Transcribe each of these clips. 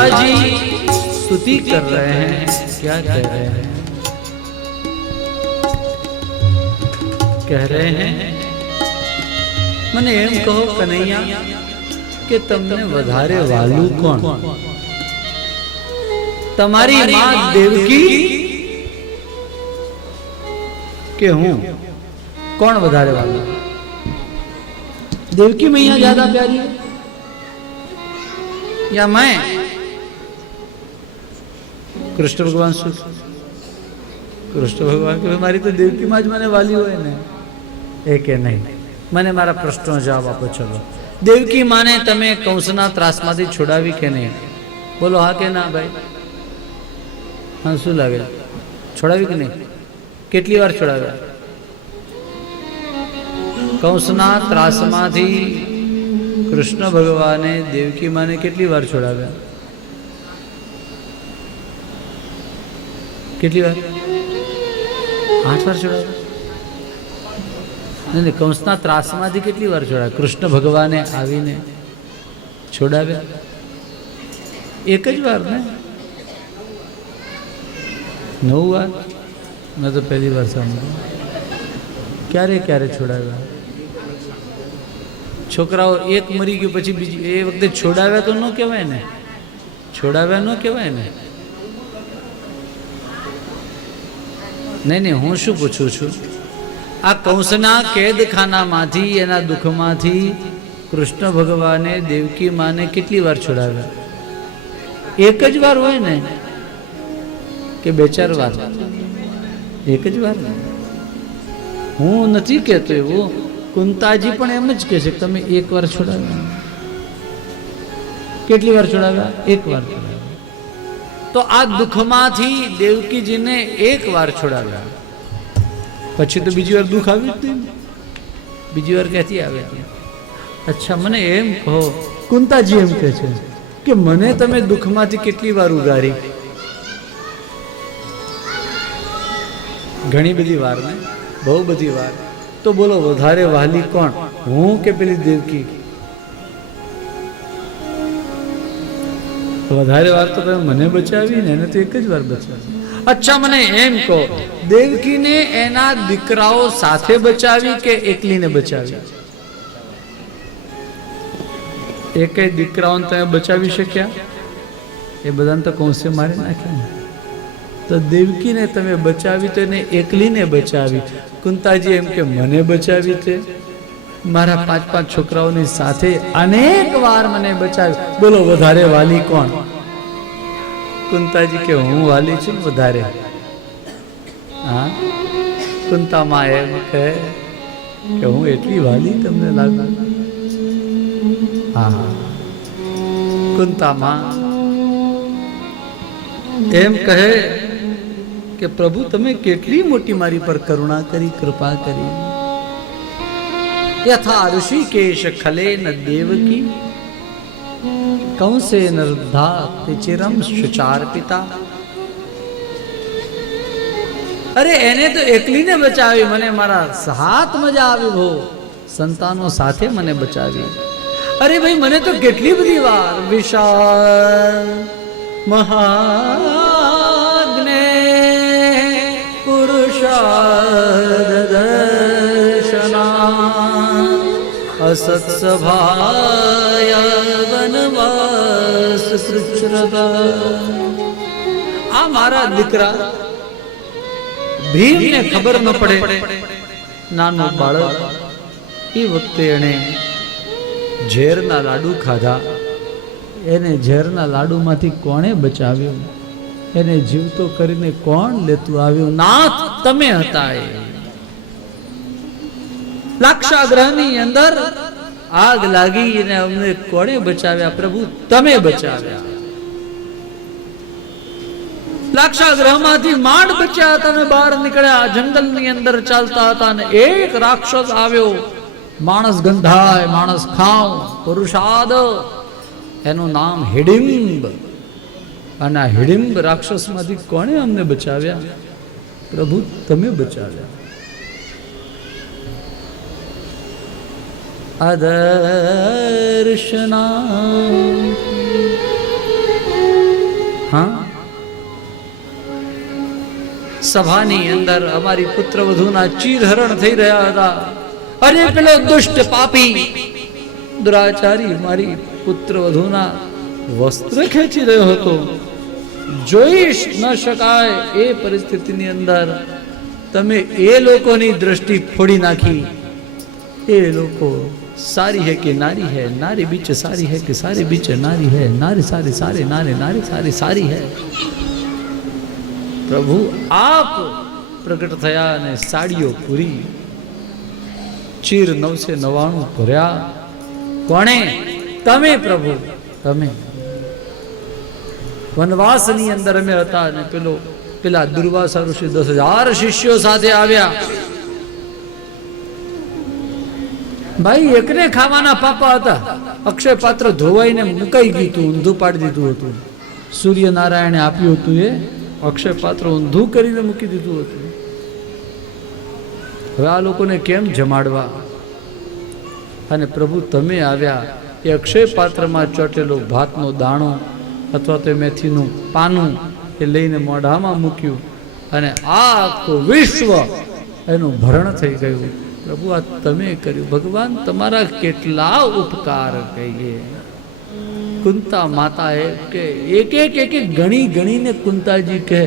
जी स्तुति कर रहे हैं, क्या कह रहे हैं? कह रहे हैं મને એમ કહો કનૈયા કે તમને વધારે વાલું કોણ, તમારી માં દેવકી કે હું? कौन વધારે વાલું? देवकी मैया ज्यादा प्यारी है या मैं? कृष्ण भगवान શું? कृष्ण भगवान કે મારી તો દેવકી માં જ મને વાલી હોય ને, એ કે નહીં. મને મારા પ્રશ્નનો જવાબ આપો. ચલો, દેવકી માને તમે કંસના ત્રાસમાંથી છોડાવી કે નહીં? બોલો હા કે ના ભાઈ? હા, શું લાગે? છોડાવી કે નહીં? કેટલી વાર છોડાવ્યા? કંસના ત્રાસમાંથી કૃષ્ણ ભગવાને દેવકી માને કેટલી વાર છોડાવ્યા? કેટલી વાર? 8 વાર છોડાવ્યા. નહીં, કંસના ત્રાસમાંથી કેટલી વાર છોડાવ્યા? કૃષ્ણ ભગવાને આવીને છોડાવ્યા? એક જ વાર ને? 9 વાર? મેં તો પહેલી વાર સાંભળ્યું. ક્યારે ક્યારે છોડાવ્યા? છોકરાઓ એક મરી ગયું પછી બીજી, એ વખતે છોડાવ્યા તો ન કહેવાય ને, છોડાવ્યા ન કહેવાય ને. નહીં નહીં, હું શું પૂછું છું, આ કંસના કેદખાનામાંથી, એના દુઃખમાંથી કૃષ્ણ ભગવાને દેવકી માને કેટલી વાર છોડાવ્યા? એક જ વાર હોય ને કે 2-4 વાર? એક જ વાર ને. હું નથી કહેતો એવું, કુંતાજી પણ એમ જ કહે છે કે તમે 1 વાર છોડાવ્યા. કેટલી વાર છોડાવ્યા? 1 વાર છોડાવ્યા. તો આ દુઃખમાંથી દેવકીજીને 1 વાર છોડાવ્યા, પછી તો બીજી વાર દુઃખ આવ્યું જ નહીં. બીજી વાર ક્યાંથી આવે? અચ્છા, મને એમ કહો, કુંતાજી એમ કહે છે કે મને તમે દુઃખમાંથી કેટલી વાર ઉગારી? ઘણી બધી વાર ને, બહુ બધી વાર. તો બોલો વધારે વાલી કોણ, હું કે પેલી દેવકી? વધારે વાર તો તમે મને બચાવી ને, એને તો એક જ વાર બચાવી. અચ્છા, મને એમ કહો, દેવકીને એના દીકરાઓ સાથે બચાવી કે એકલીને બચાવી? એકેય દીકરાઓને તમે બચાવી શક્યા? એ બધાને તો કંસે મારી નાખ્યા. તો દેવકીને તમે બચાવી તો એને એકલીને બચાવી. કુંતાજી એમ કે મને બચાવી તે મારા 5-5 છોકરાઓની સાથે અનેક વાર મને બચાવી. બોલો વધારે વાલી કોણ? કુંતાજી કે હું વાલી છું વધારે. હા, કુંતામાં એમ કહે કે હું એટલી વાલી તમને લાગુ? હા, કુંતામાં એમ કહે કે પ્રભુ તમે કેટલી મોટી મારી પર કરુણા કરી, કૃપા કરી. યથા ઋષિકેશ ખલે ન દેવકી કંસે નર્ધા ચિરમ શુચાર પિતા. અરે એને તો એકલીને બચાવી, મને મારા હાથ મજા આવી. ભો સંતાનો સાથે મને બચાવી. અરે ભાઈ, મને તો કેટલી બધી વાર વિશાળ મહાગ્ને દર્શના અસત્સભાય વનવાસ સૃચ્છ્રતા. આ મારા દીકરા ભીમને ખબર ન પડે, નાનો બાળક, એ વખતે એને ઝેરના લાડુ ખાધા. એને ઝેરના લાડુમાંથી કોણે બચાવ્યો? એને જીવતો કરીને કોણ લેતું આવ્યું? નાથ તમે હતા. એ લાક્ષાગ્રહની અંદર આગ લાગી અને અમને કોણે બચાવ્યા? પ્રભુ તમે બચાવ્યા. લાક્ષાગ્રહમાંથી માંડ બચ્યા હતા અને બહાર નીકળ્યા. જંગલની અંદર ચાલતા હતા અને એક રાક્ષસ આવ્યો. માણસ ગંધાય, માણસ ખાવ, પુરુષાદ. એનું નામ હિડિંબ. અને આ હિડિંબ રાક્ષસમાંથી કોણે અમને બચાવ્યા? પ્રભુ તમે બચાવ્યા. અદર્શના હા, સભાની અંદર અમારી પુત્ર વધુના ચીરહરણ થઈ રહ્યા હતા અને પેલો દુષ્ટ પાપી દુરાચારી મારી પુત્ર વધુના વસ્ત્ર ખેંચી રહ્યો હતો. જોઈ ન શકાય એ પરિસ્થિતિની અંદર તમે એ લોકોની દ્રષ્ટિ ફોડી નાખી. એ લોકો સારી હે કે નારી હે, નારી બીચ સારી હે કે સારી બીચ નારી હે, નારી સારી સારી નારી, નારી સારી સારી હે. પ્રભુ આપ પ્રગટ થયા અને સાડીઓ પૂરી, ચીર 999 ભર્યા. કોણે? તમે પ્રભુ, તમે. વનવાસની અંદર અમે હતા અને પેલા દુર્વાસા ઋષિ 10,000 શિષ્યો સાથે આવ્યા. ભાઈ એકને ખાવાના પાપા હતા. અક્ષય પાત્ર ધોવાઈને મુકાઈ ગયું હતું, ઊંધું પાડી દીધું હતું. સૂર્યનારાયણે આપ્યું હતું એ અક્ષય પાત્ર ઊંધું કરીને મૂકી દીધું હતું. હવે આ લોકોને કેમ જમાડવા? અને પ્રભુ તમે આવ્યા, એ અક્ષય પાત્રમાં ચોટેલો ભાતનો દાણો અથવા તો મેથીનું પાનું એ લઈને મોઢામાં મૂક્યું અને આ આખું વિશ્વ એનું ભરણ થઈ ગયું. પ્રભુ આ તમે કર્યું. ભગવાન તમારા કેટલા ઉપકાર કહીએ. કુંતા માતાએ કે એક ગણી ગણીને કુંતાજી કહે,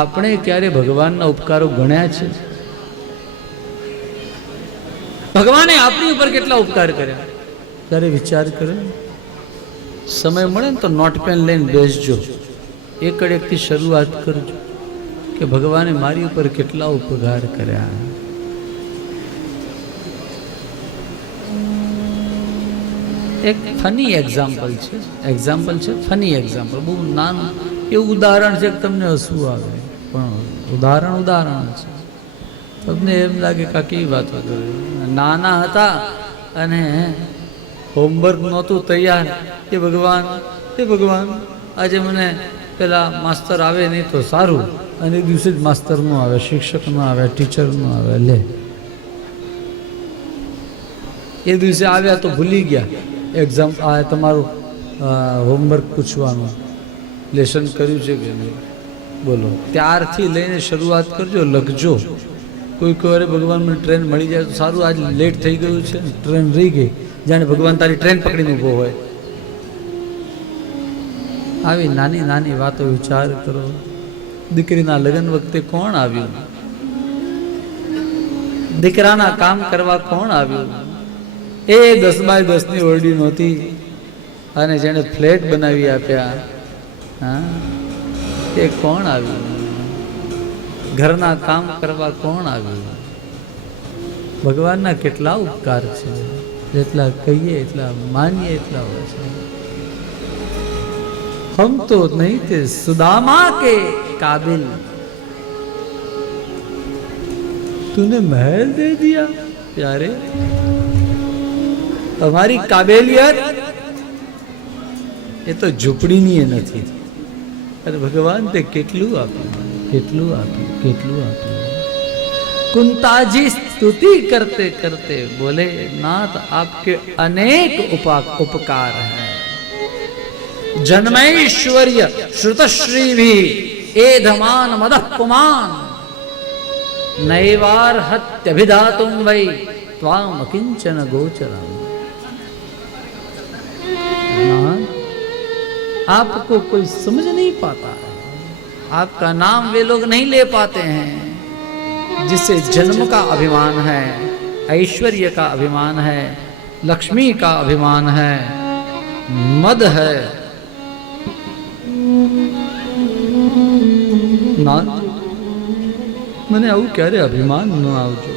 આપણે ક્યારે ભગવાનના ઉપકારો ગણ્યા છે? ભગવાને આપણી ઉપર કેટલા ઉપકાર કર્યા ત્યારે વિચાર કરે. સમય મળે ને તો નોટપેન લઈને બેસજો, એકથી શરૂઆત કરજો કે ભગવાને મારી ઉપર કેટલા ઉપકાર કર્યા. એક ફની એક્ઝામ્પલ છે, ફની એક્ઝામ્પલ, બહુ નાનું એવું ઉદાહરણ છે કે તમને હસવું આવે, પણ ઉદાહરણ છે. તમને એમ લાગે કે કેવી વાતો કરે. નાના હતા અને હોમવર્ક નહોતું તૈયાર. એ ભગવાન આજે મને પેલા માસ્તર આવે નહીં તો સારું, અને એ દિવસે જ માસ્તર ન આવે, શિક્ષક ન આવે, ટીચર ન આવે. લે, એ દિવસે આવ્યા તો ભૂલી ગયા એક્ઝામ આ તમારું હોમવર્ક પૂછવાનું, લેસન કર્યું છે કે નહીં. બોલો, ત્યારથી લઈને શરૂઆત કરજો, લખજો. કોઈ વાર ભગવાન મને ટ્રેન મળી જાય તો સારું, આજ લેટ થઈ ગયું છે, ટ્રેન રહી ગઈ, જાણે ભગવાન તારી ટ્રેન પકડીને ઊભો હોય. આવી નાની નાની વાતો વિચાર કરો. દીકરીના લગ્ન વખતે કોણ આવ્યું? દીકરાના કામ કરવા કોણ આવ્યું? એ 10x10 ઓરડી નહોતી અને જેણે ફ્લેટ બનાવી આપ્યા, હા, એ કોણ આવ્યું? ઘરના કામ કરવા કોણ આવ્યું? ભગવાનના કેટલા ઉપકાર છે, જેટલા કહીએ એટલા માનીએ એટલા હોય છે. હમ તો નહીં તે સુદામા કે કાબિલ, तूने महल दे दिया प्यारे. हमारी काबिलियत એ તો ઝૂંપડીની એ નથી. અરે ભગવાન તે કેટલું આપ્યું, કેટલું આપ્યું, કેટલું આપ્યું. कुंताजी स्तुति करते करते बोले, नाथ आपके अनेक उपकार हैं. जन्मैश्वर्य श्रुतश्री भी एधमान मदः पुमान नैवार हत्यभिधातुम वै त्वाम किंचन गोचरम. आपको कोई समझ नहीं पाता है, आपका नाम वे लोग नहीं ले पाते हैं जिसे जन्म का अभिमान है, ऐश्वर्य का अभिमान है, लक्ष्मी का अभिमान है, मद है. ना मैंने आऊ क्यारे अभिमान न आवजो.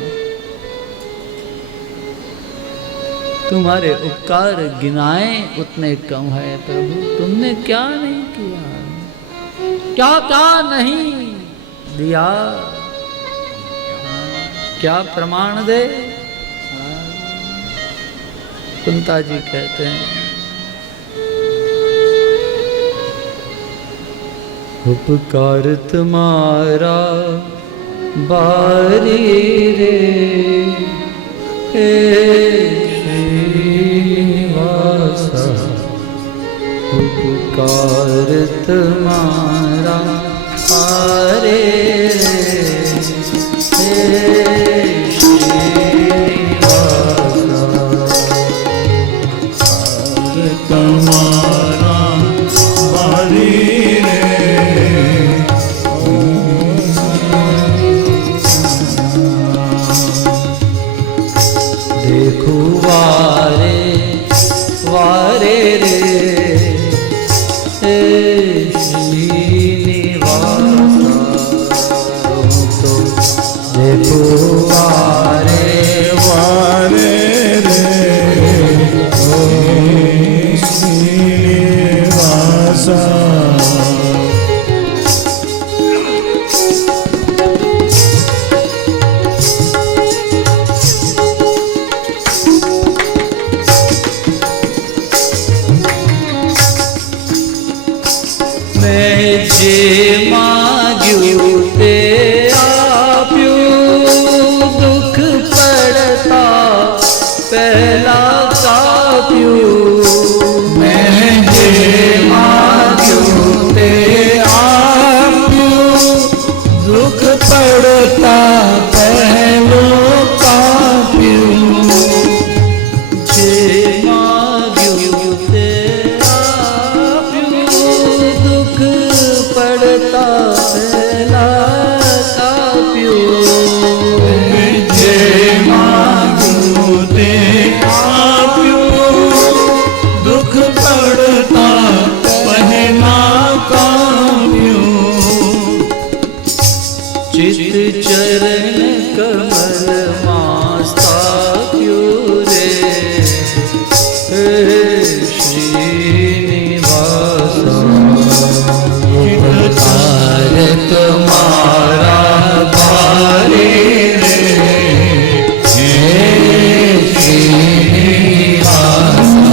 तुम्हारे उपकार गिनाए उतने कम है प्रभु. तुमने क्या नहीं किया, क्या क्या नहीं दिया, क्या प्रमाण दे. कुंता जी कहते हैं, उपकार तुम्हारा बारी रे श्रीवासा. उपकार तुम्हारा पारे तुम्हारा बारी देखो वारे वारे रे श्रीनिवासा तो देखो वारे वारे रे ओ श्रीनिवासा जे माग्यू ते आप्यू दुख पड़ता पहला काप्यू मैं जे माग्यू ते आप्यू दुख पड़ता पहलो काप्यू जे माग्यू ते आप्यू दुख पड़ता पहला काप्यू जे माग्यू ते आप्यू दुख पड़ता पहला काप्यू चित चरण कमल मास्ताक्यू रे श्रीनिवासा उपकार तुम्हारा भारे रे श्रीनिवासा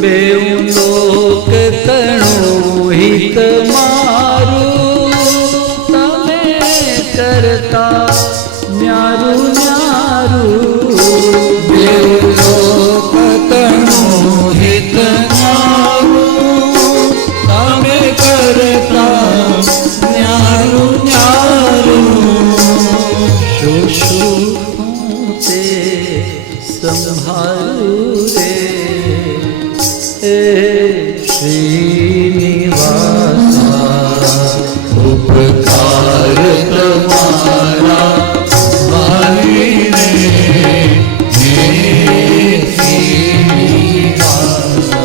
बेउ लोक तणु हित मारू तमे करता न्यारू न्यारू बेउ लोक तणु हित मारू तमे करता न्यारू न्यारू शोषु ते संभारू रे श्रीनिवासा उपकार तुम्हारा भारी रे श्रीनिवासा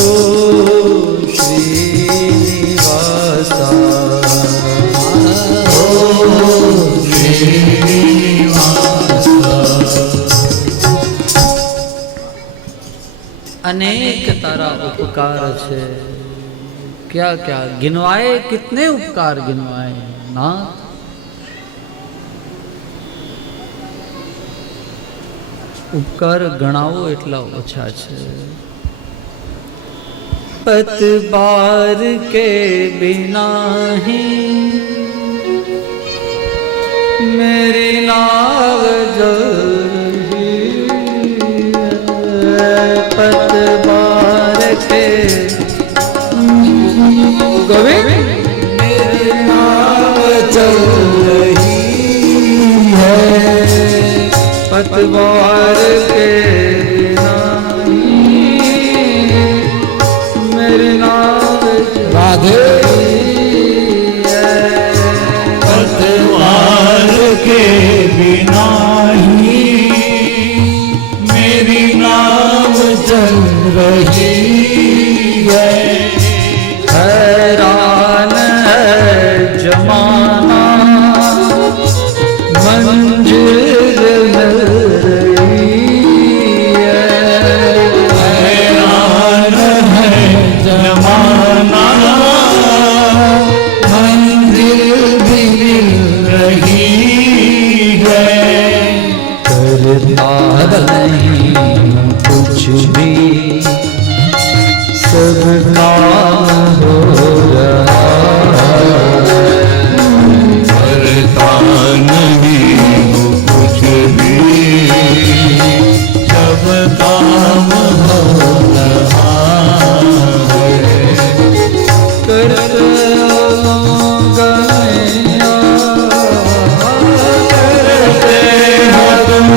ओ श्रीनिवासा ओ श्रीनिवासा अनेक तारा उपकार छे क्या क्या गिनवाए कितने उपकार गिनवाए नाथ उपकार गणावो એટલા ઓછા છે पत बार के बिना ही मेरी नाव जही पत बार के गोविंद मेरी नाव चल रही है पतवार के बिना ही मेरी नाव राधे पतवार के बिना ही मेरी नाव चल रही है हैरान है जमाना मंजिल मिल रही है हैरान है जमाना मंजिल रही है। करता नहीं कुछ भी, सब काम हो रहा करता नहीं हूँ कुछ भी, सब काम हो रहा है। करते करते हो तुम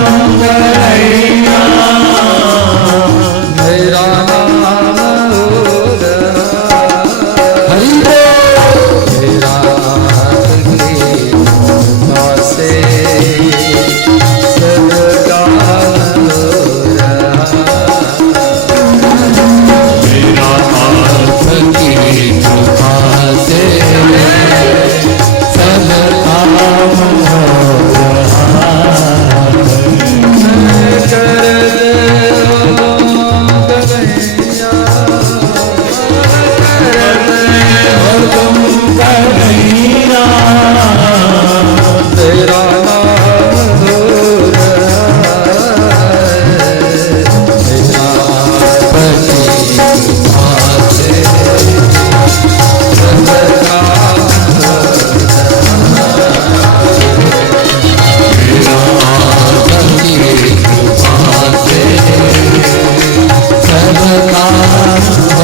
गैया, मेरा नाम हो रहा हरि बोल। मेरा से सब काम हो रहा मेरा हाथ की कृपा से सब काम हो रहा है। और तुम कन्हैया, तेरा नाम हो रहा है मेरा पति कृपा से सब काम मेरा पति कृपा से सब काम हो रहा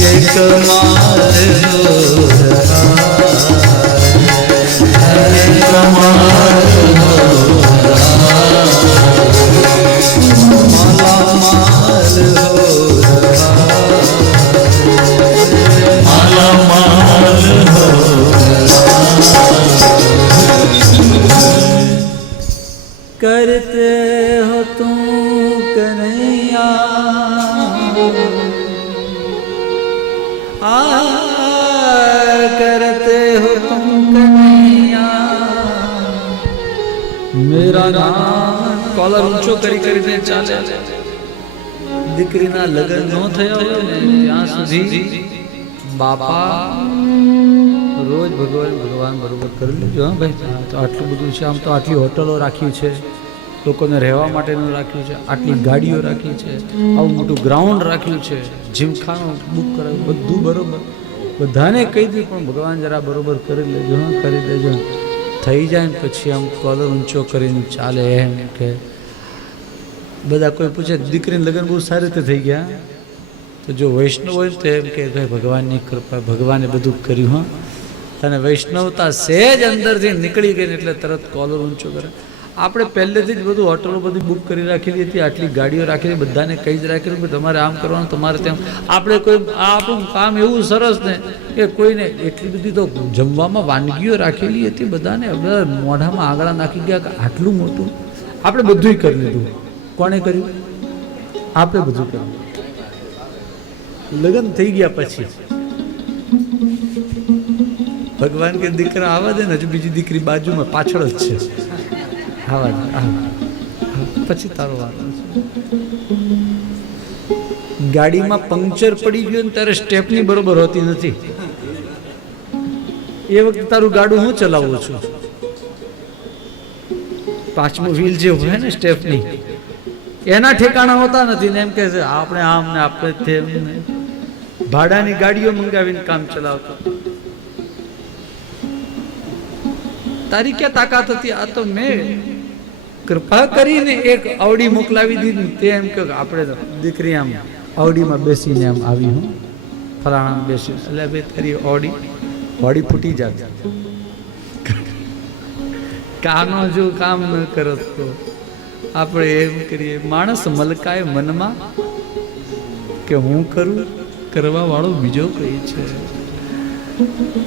ये कमाल हो रहा है। कमाल हो माला माल हो रहा माला माल हो करते हो तुम कन्हैया करते हो तुम कन्हैया मेरा નામ કોલર ઊંચો કરી કરીને ચાલે દીકરીના લગ્ન ન થયા હોય ને ત્યાં સુધી બાપા રોજ ભગવાન બરોબર કરી લેજો. હા ભાઈ, તો આટલું બધું છે, આમ તો આટલી હોટલો રાખી છે, લોકોને રહેવા માટેનું રાખ્યું છે, આટલી ગાડીઓ રાખી છે, આવું મોટું ગ્રાઉન્ડ રાખ્યું છે, જીમખાનું બુક કરાવ્યું, બધું બરોબર બધાને કહી દઉં, પણ ભગવાન જરા બરોબર કરી લેજો. હા કરી દેજો. થઈ જાય ને પછી આમ કોલર ઊંચો કરીને ચાલે એમ કે બધા કોઈ પૂછે દીકરીને લગ્ન બહુ સારી રીતે થઈ ગયા, તો જો વૈષ્ણવ હોય તો એમ કે ભાઈ ભગવાનની કૃપા, ભગવાને બધું કર્યું. હા, અને વૈષ્ણવતા સહેજ અંદરથી નીકળી ગઈ ને એટલે તરત કોલર ઊંચો કરે. આપણે પહેલેથી જ બધું હોટલો બધી બુક કરી રાખેલી હતી, આટલી ગાડીઓ રાખેલી, બધાને કહી જ રાખેલું કે તમારે આમ કરવાનું, તમારે તેમ. આપણે કોઈ આપણું કામ એવું સરસ ને કે કોઈને એટલી બધી તો જમવામાં વાનગીઓ રાખેલી હતી, બધાને મોઢામાં આંગળા નાખી ગયા કે આટલું મોટું. આપણે બધું કરી લીધું. કોણે કર્યું? આપણે બધું કર્યું. લગ્ન થઈ ગયા પછી ભગવાન કે દીકરા આવા દે ને, હજુ બીજી દીકરી બાજુમાં પાછળ જ છે, આવા દે, પછી તારો વારો છે. ગાડીમાં પંક્ચર પડી ગયું ને ત્યારે સ્ટેપની બરોબર હોતી નથી. એ વખતે તારું ગાડું હું ચલાવું છું, પાંચમો વ્હીલ જે હોય ને સ્ટેપની, એના ઠેકાણા હોતા નથી ને એમ કે છે આપણે આમ ને આપણે તેમ ને. ભાડાની ગાડીઓ મંગાવીને કામ ચલાવતો. તારી ક્યાં તાકાત હતી? આ તો મેં કૃપા કરીને એક આવડી મોકલાવી દીધી. તે એમ કે આપણે દીકરી આમ આવડીમાં બેસીને આમ આવી, હું ફલાણા બેસી, એટલે ભાઈ તારી હોડી ફૂટી જાત. કાનો જો કામ ન કરત તો આપણે એમ કરીએ. માણસ મલકાય મનમાં કે હું કરું, કરવા વાળો બીજો કઈ છે.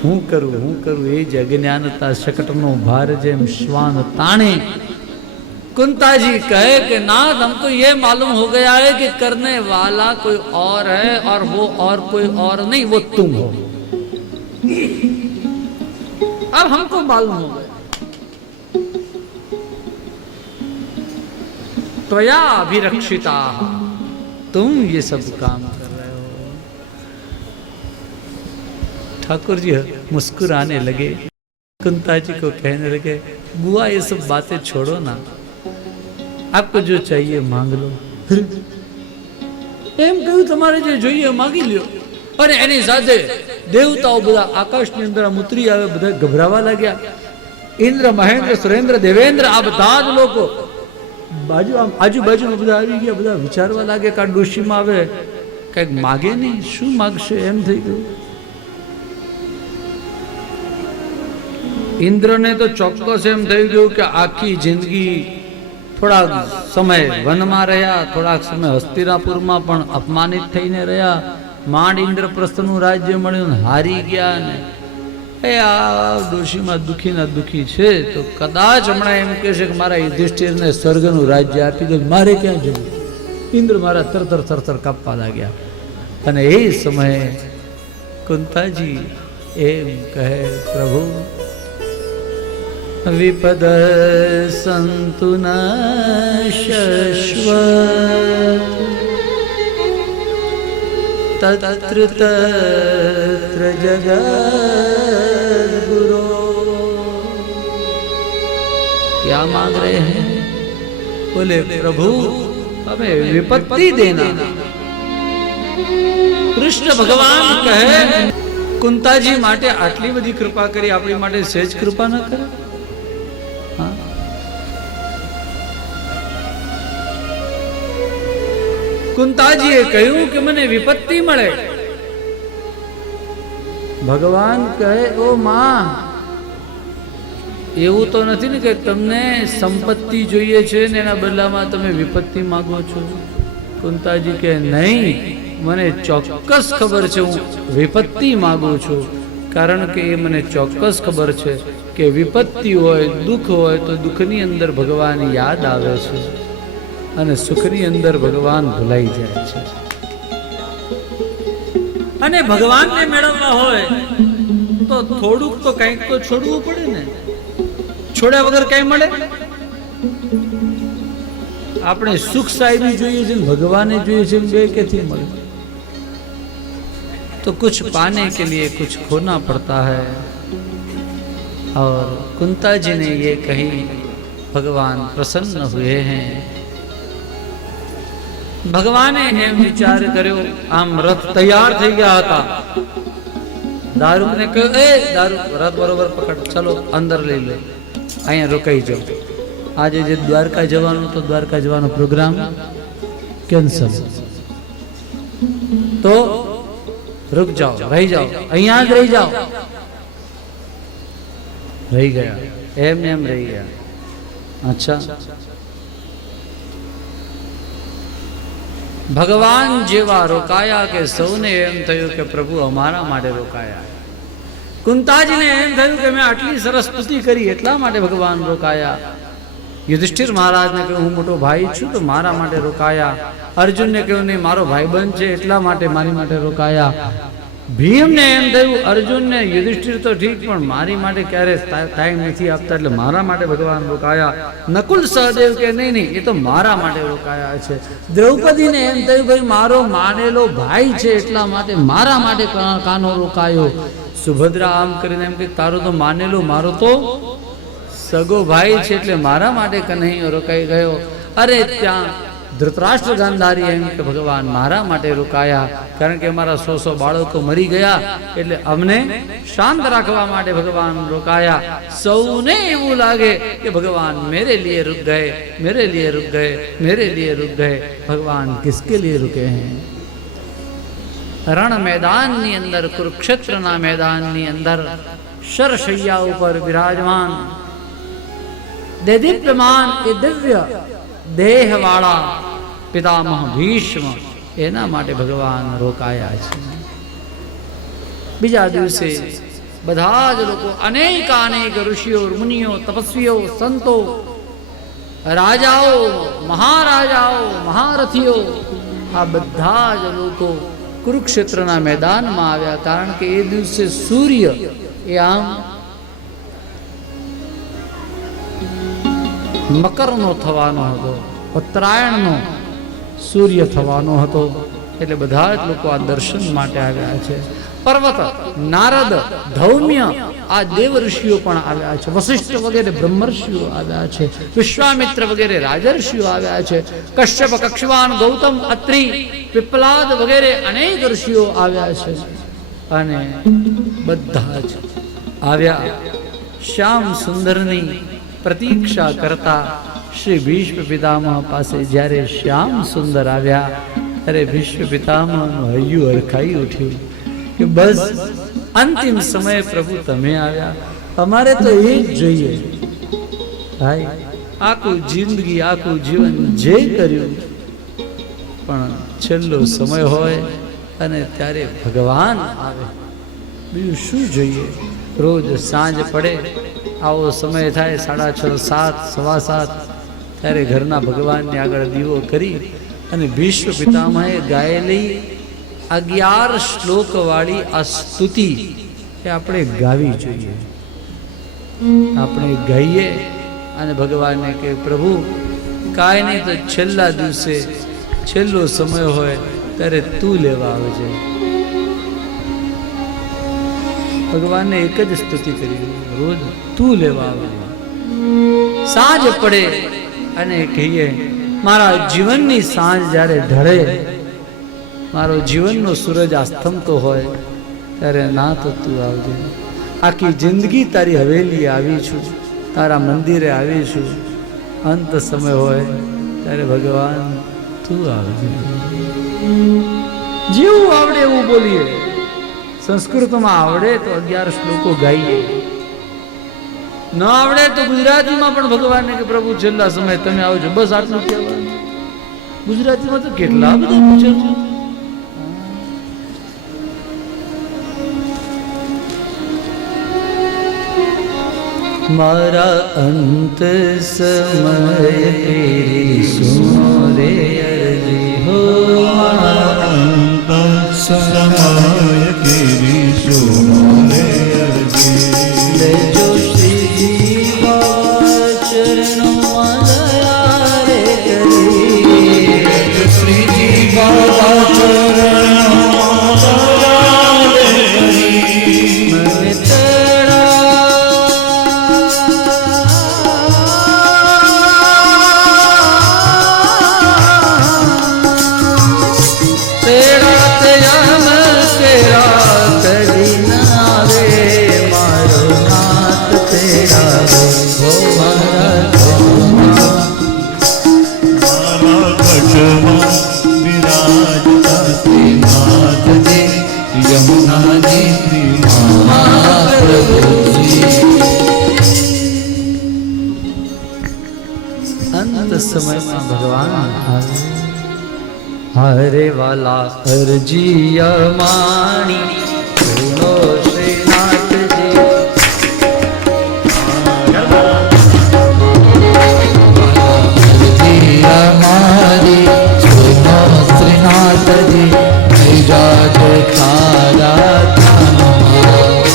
હું કરું એ જ અજ્ઞાનતા શકટનો ભાર જેમ શ્વાન તાણે. कुंता जी कहे कि नाथ हमको ये मालूम हो गया है कि करने वाला कोई और है और वो और कोई और नहीं, वो तुम हो. अब हमको मालूम हो गया. त्वया अभिरक्षिता, तुम ये सब काम कर रहे हो. ठाकुर जी मुस्कुराने लगे। कुंता जी को कहने लगे, बुआ ये सब बातें छोड़ो ना, आपको जो चाहिए मांग लो। એમ કહ્યું, તમારે જે જોઈએ માગી લ્યો. અને એની સાથે દેવતાઓ બધા આકાશની અંદર આમ ઉતરી આવે, બધા ગભરાવા લાગ્યા. ઇન્દ્ર, મહેન્દ્ર, સુરેન્દ્ર, દેવેન્દ્ર આ બધા જ લોકો આજુબાજુમાં બધા આવી ગયા. બધા વિચારવા લાગે કે આ ડોશીમાં આવે કંઈક માગે નહીં, શું માગશે એમ થઈ ગયું. ઇન્દ્રને તો ચોક્કસ એમ થઈ ગયું કે આખી જિંદગી થોડાક સમય વનમાં રહ્યા, થોડાક સમય હસ્તિનાપુરમાં પણ અપમાનિત થઈને રહ્યા. માંડ ઇન્દ્રપ્રસ્થનું રાજ્ય મળ્યું ને હારી ગયા. ને એ આ ડોશીમાં દુઃખીના દુઃખી છે, તો કદાચ હમણાં એમ કહે છે કે મારા યુધિષ્ઠિરને સ્વર્ગનું રાજ્ય આપી દો, મારે ક્યાં જવું. ઇન્દ્ર મારા તરતર તરતર કાપવા લાગ્યા. અને એ સમયે કુંતાજી એમ કહે, પ્રભુ વિપદ સંતુ ન શશ્વત તત્ર તત્ર જગદ્ગુરો. क्या मांग रहे हैं? बोले प्रभु हमें विपत्ति देना. કૃષ્ણ ભગવાન કહે, કુંતાજી માટે આટલી બધી કૃપા કરી, આપણી માટે સહેજ કૃપા ન કરે? કુંતાજીએ કહ્યું કે મને વિપત્તિ મળે. ભગવાન કહે, ઓ માં, એવું તો નથી ને કે તમને સંપત્તિ જોઈએ છે ને એના બદલામાં તમે વિપત્તિ માંગો છો? કુંતાજી કહે, નહીં, મને ચોક્કસ ખબર છે હું વિપત્તિ માંગુ છું. કારણ કે એ મને ચોક્કસ ખબર છે કે વિપત્તિ હોય, દુઃખ હોય તો દુઃખની અંદર ભગવાન યાદ આવે છે અને સુખની અંદર ભગવાન ભૂલાઈ જાય છે. અને ભગવાનને મેળવવા હોય તો થોડુંક તો કંઈક તો છોડવું પડે ને. છોડ્યા વગર કઈ મળે? આપણે સુખ સાહેબી જોઈએ છે, ભગવાને જોઈએ છે, બે ક્યાંથી મળે? तो कुछ पाने के लिए कुछ खोना पड़ता है. और कुंता जी ने ये कही, भगवान प्रसन्न हुए हैं. ભગવાને એમ વિચાર કર્યો, આમ રથ તૈયાર થઈ ગયા હતા. દારૂકને કહ્યું, એ દારૂક, રથ બરોબર પકડ, ચલો અંદર લઈ લે, અહીંયા રોકાઈ જાઓ. આજે જે દ્વારકા જવાનું તો દ્વારકા જવાનો પ્રોગ્રામ કેન્સલ, તો रुक जाओ, रही जाओ, અહીંયા જ રહી જાઓ. રહી ગયા, એમને એમ રહી ગયા. અચ્છા, ભગવાન જેવા રોકાયા કે સૌને એમ થયું કે પ્રભુ અમારા માટે રોકાયા. કુંતાજીને એમ થયું કે મેં આટલી સરસ સ્તુતિ કરી એટલા માટે ભગવાન રોકાયા. યુધિષ્ઠિર મહારાજને કહ્યું, હું મોટો ભાઈ છું તો મારા માટે રોકાયા. અર્જુનને કહ્યું, નહીં, મારો ભાઈબંધ છે એટલા માટે મારી માટે રોકાયા. ભીમને એમ થયું, અર્જુનને યુધિષ્ઠિર તો ઠીક, પણ મારી માટે ક્યારે ટાઈમ નથી આપતા એટલે મારા માટે ભગવાન રોકાયા. નકુલ સહદેવ કે નહીં નહીં, એ તો મારા માટે રોકાયા છે. દ્રૌપદીને એમ થયું, ભાઈ મારો માનેલો ભાઈ છે એટલા માટે મારા માટે કાનો રોકાયો. સુભદ્રા આમ કરીને એમ કે તારો તો માનેલો, મારો તો સગો ભાઈ છે એટલે મારા માટે કન્હૈયો રોકાઈ ગયો. અરે ત્યાં ધૃતરાષ્ટ્ર ગાંધારી એમ કે ભગવાન મારા માટે રોકાયા, કારણ કે અમારા 100 બાળકો મરી ગયા એટલે અમને શાંત રાખવા માટે ભગવાન રોકાયા. સૌને એવું લાગે કે ભગવાન મેરે લીએ रुक गए, मेरे लिए रुक गए, मेरे लिए रुक गए. भगवान किसके लिए रुके हैं? રણ મેદાનની અંદર, કુરુક્ષેત્રના મેદાનની અંદર શરશૈયા ઉપર બિરાજમાન દેદીપ્યમાન એ દિવ્ય દેહ વાળા પિતામહ ભીષ્મ, એના માટે ભગવાન રોકાયા છે. બીજા દિવસે બધા જ લોકો, અનેક ઋષિઓ, મુનિઓ, તપસ્વીઓ, સંતો, રાજાઓ, મહારાજાઓ, મહારથીઓ, આ બધા જ લોકો કુરુક્ષેત્રના મેદાનમાં આવ્યા. કારણ કે એ દિવસે સૂર્ય એ આમ મકરનો થવાનો હતો, ઉત્તરાયણનો સૂર્ય થવાનો હતો, એટલે બધા જ લોકો આ દર્શન માટે આવ્યા છે. પર્વત, નારદ, ધૌમ્ય આ દેવ ઋષિઓ પણ આવ્યા છે. વશિષ્ઠ વગેરે બ્રહ્મર્ષિઓ આવ્યા છે. વિશ્વામિત્ર વગેરે રાજર્ષિઓ આવ્યા છે. કશ્યપ, કક્ષવાન, ગૌતમ, અત્રિ, પીપલાદ વગેરે અનેક ઋષિઓ આવ્યા છે. અને બધા જ આવ્યા શ્યામ સુંદરની પ્રતીક્ષા કરતા શ્રી ભીષ્મ પિતામહ પાસે. જ્યારે શ્યામ સુંદર આવ્યા ત્યારે ભીષ્મ પિતામહનું હૈયું હરખાઈ ઉઠ્યું કે બસ અંતિમ સમયે પ્રભુ તમે આવ્યા, અમારે તો એ જ જોઈએ. ભાઈ આખું જિંદગી આખું જીવન જે કર્યું પણ છેલ્લો સમય હોય અને ત્યારે ભગવાન આવે, બીજું શું જોઈએ? રોજ સાંજ પડે આવો સમય થાય 6:30, 7, 7:15 ત્યારે ઘરના ભગવાનની આગળ દીવો કરી અને ભીષ્મ પિતામહે ગાયેલી 11 શ્લોક વાળી આ સ્તુતિ એ આપણે ગાવી જોઈએ. આપણે ગાઈએ અને ભગવાનને કે પ્રભુ કાંઈ નહીં તો છેલ્લા દિવસે છેલ્લો સમય હોય ત્યારે તું લેવા આવજે. ભગવાનને એક જ સ્તુતિ કરી, રોજ તું લેવા આવજે. સાંજ પડે અને કહીએ મારા જીવનની સાંજ જ્યારે ઢળે, મારો જીવનનો સૂરજ આસ્તમતો હોય ત્યારે ના તો તું આવજે. આખી જિંદગી તારી હવેલી આવી છું, તારા મંદિરે આવી છું, અંત સમય હોય ત્યારે ભગવાન તું આવજે. જેવું આવડે એવું બોલીએ. સંસ્કૃતમાં આવડે તો 11 શ્લોકો ગાઈએ, ન આવડે તો ગુજરાતીમાં પણ ભગવાનને કે પ્રભુ છેલ્લા સમય તમે આવજો, બસ આટલું કહેવાનું. ગુજરાતીમાં તો કેટલા બધા પૂછે છે. મારા અંત સમય તેરી સુનો રે અરજી હો, મારા અંત સમય તેરી સુનો રે અરજી. લેજો શ્રીજી બાબા ચરણોમાં દયા રે કરી, શ્રીજી બાબા ચરણોમાં દયા રે કરી. મને સમયમાં ભગવાન આવે. હરે વાલા અરજી અમાણી સુનો શ્રીનાથજી. અરજી અમારી સુનો શ્રીનાથજી, નહીં જાજો તારા ધામમાં.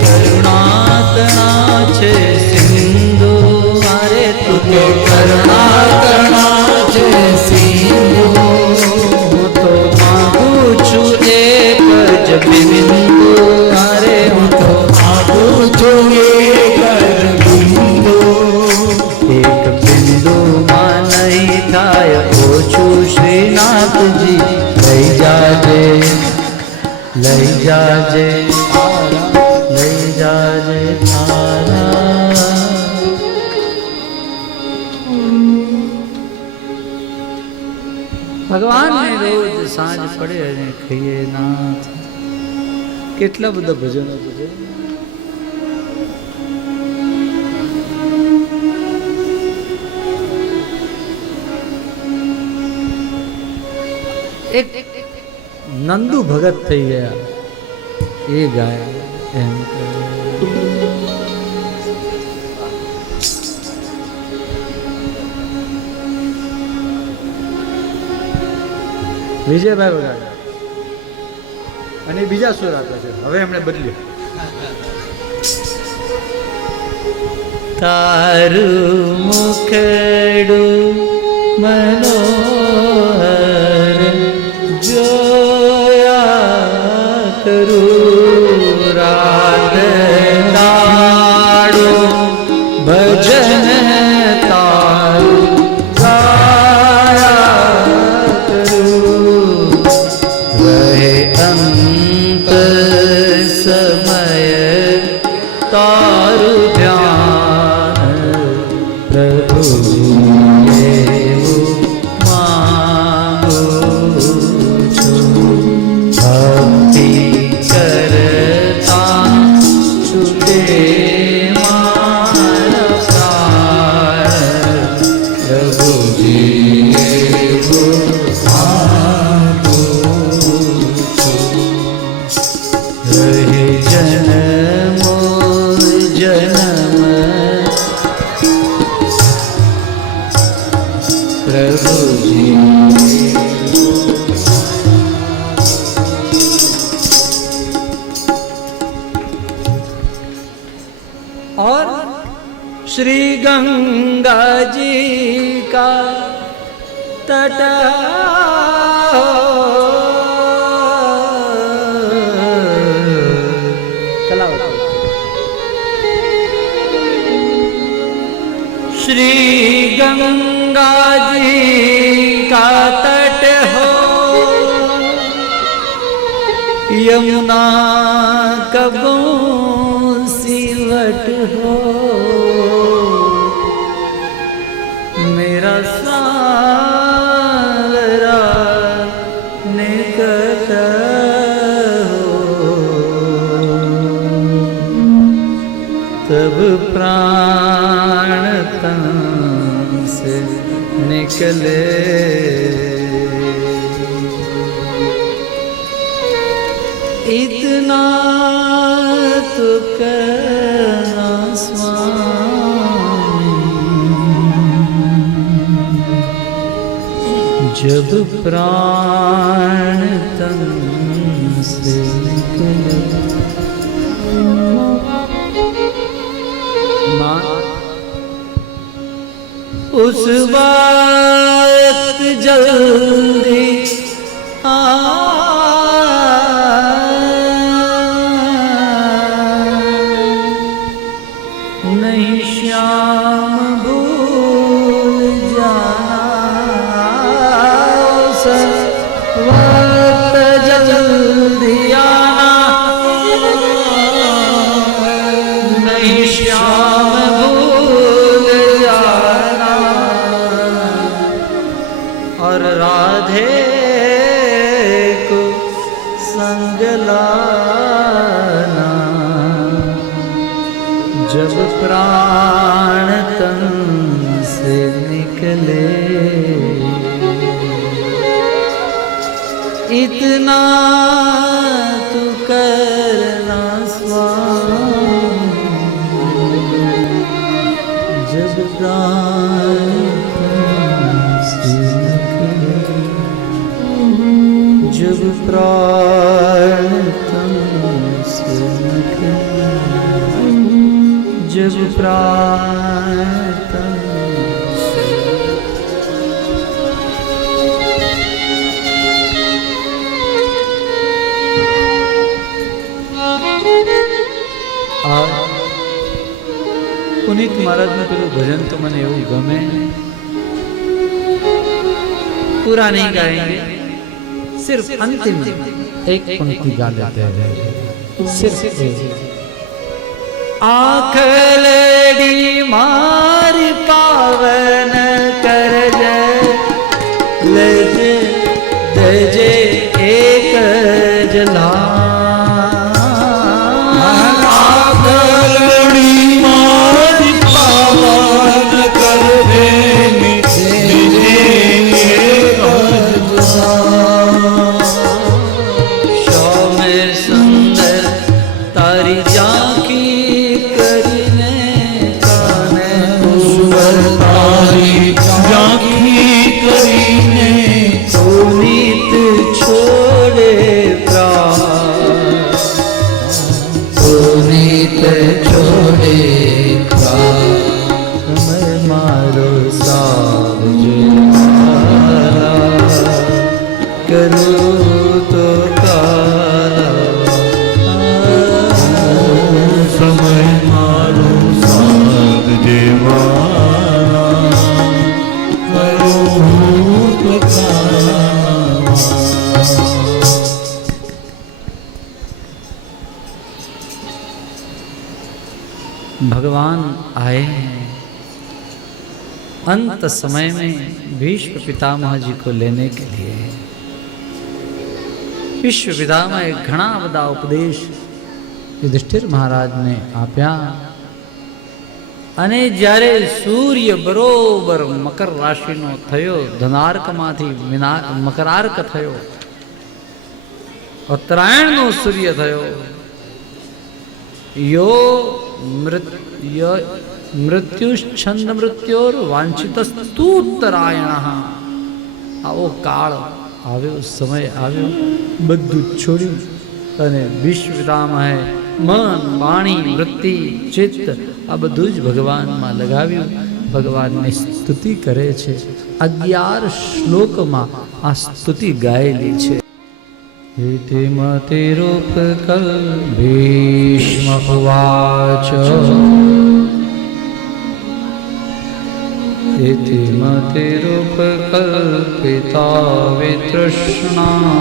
કરુણાતણા છે સિંધુ મારે તુજે, કરુણાતણા છે સિંધુ. હું તો માંગુ છું એક જ બિંદુ મારે, હું તો માગું છું એક જ બિંદુ. એક બિંદુમાં નહીં થાય ઓછું શ્રીનાથજી. લઈ જાજે લઈ જાજે લઈ જાજે તારા. ભગવાનને રોજ સાંજ પડે અને કહીએ નાથ. કેટલા બધા ભજનો છે. એક નંદુ ભગત થઈ ગયા, એ ગાય એમ વિજયભાઈ વગાડે અને બીજા સુર આપે છે. હવે એમણે બદલ્યું. તારું મુખડું મનોહર જો કરું રાત દાડો ભજન તારું ગાયા કરું રહે અંત સમય તારું ધ્યાન પ્રભુજી એવું માંગું છું ભક્તિ કરતા છૂટે મારા પ્રાણ પ્રભુજી એવું માંગું છું રહે જન્મો જન્મ પ્રભુજી और श्री गंगा जी का तट श्री गंगा जी का तट हो यमुना कबों सिवट हो मेरा सावरा निकट हो तब प्राण तन से निकले इतना तो करना स्वामी जब प्राण तन से निकले उस वक्त जल्दी नहीं श्याम भूल जाना उस वक्त जल्दी आना नहीं श्याम भूल जाना और राधे को संग लाना जब प्राण तन से निकले इतना तू करना स्वामी जब प्राण तन से निकले जब प्राण तन से निकले जब प्राण तन से पुनीत महाराज ने पेलू भजन तो मैंने एवं गमे पूरा नहीं गाएंगे सिर्फ अंतिम एक पंक्ति गा लेते हैं सिर्फ आँख लड़ी मारी पावन कर लज दजे एक जला करूँ तो काला भगवान आए हैं। अंत समय में भीष्म पितामह जी को लेने के लिए विश्व पितामह घना बधा उपदेश युधिष्ठिर महाराज ने आप्या અને જ્યારે સૂર્ય બરોબર મકર રાશિનો થયો, ધનાર્કમાંથી મકરાર્ક થયો, ઉત્તરાયણનો સૂર્ય થયો, મૃત્યુચ્છંદ મૃત્યોર વાંછિતસ્તુત્તરાયણ, આવો કાળ આવ્યો, સમય આવ્યો, બધું છોડ્યું અને વિશ્વ પિતામહે મન, વાણી, વૃત્તિ, ચિત્ત આ બધું જ ભગવાનમાં લગાવ્યું. ભગવાનની સ્તુતિ કરે છે. 11 શ્લોકમાં આ સ્તુતિ ગાયેલી છે. ઇતિ મતિરૂપકલ ભીષ્મ ઉવાચ ઇતિ મતિરૂપકલ્પિતા વિતૃષ્ણા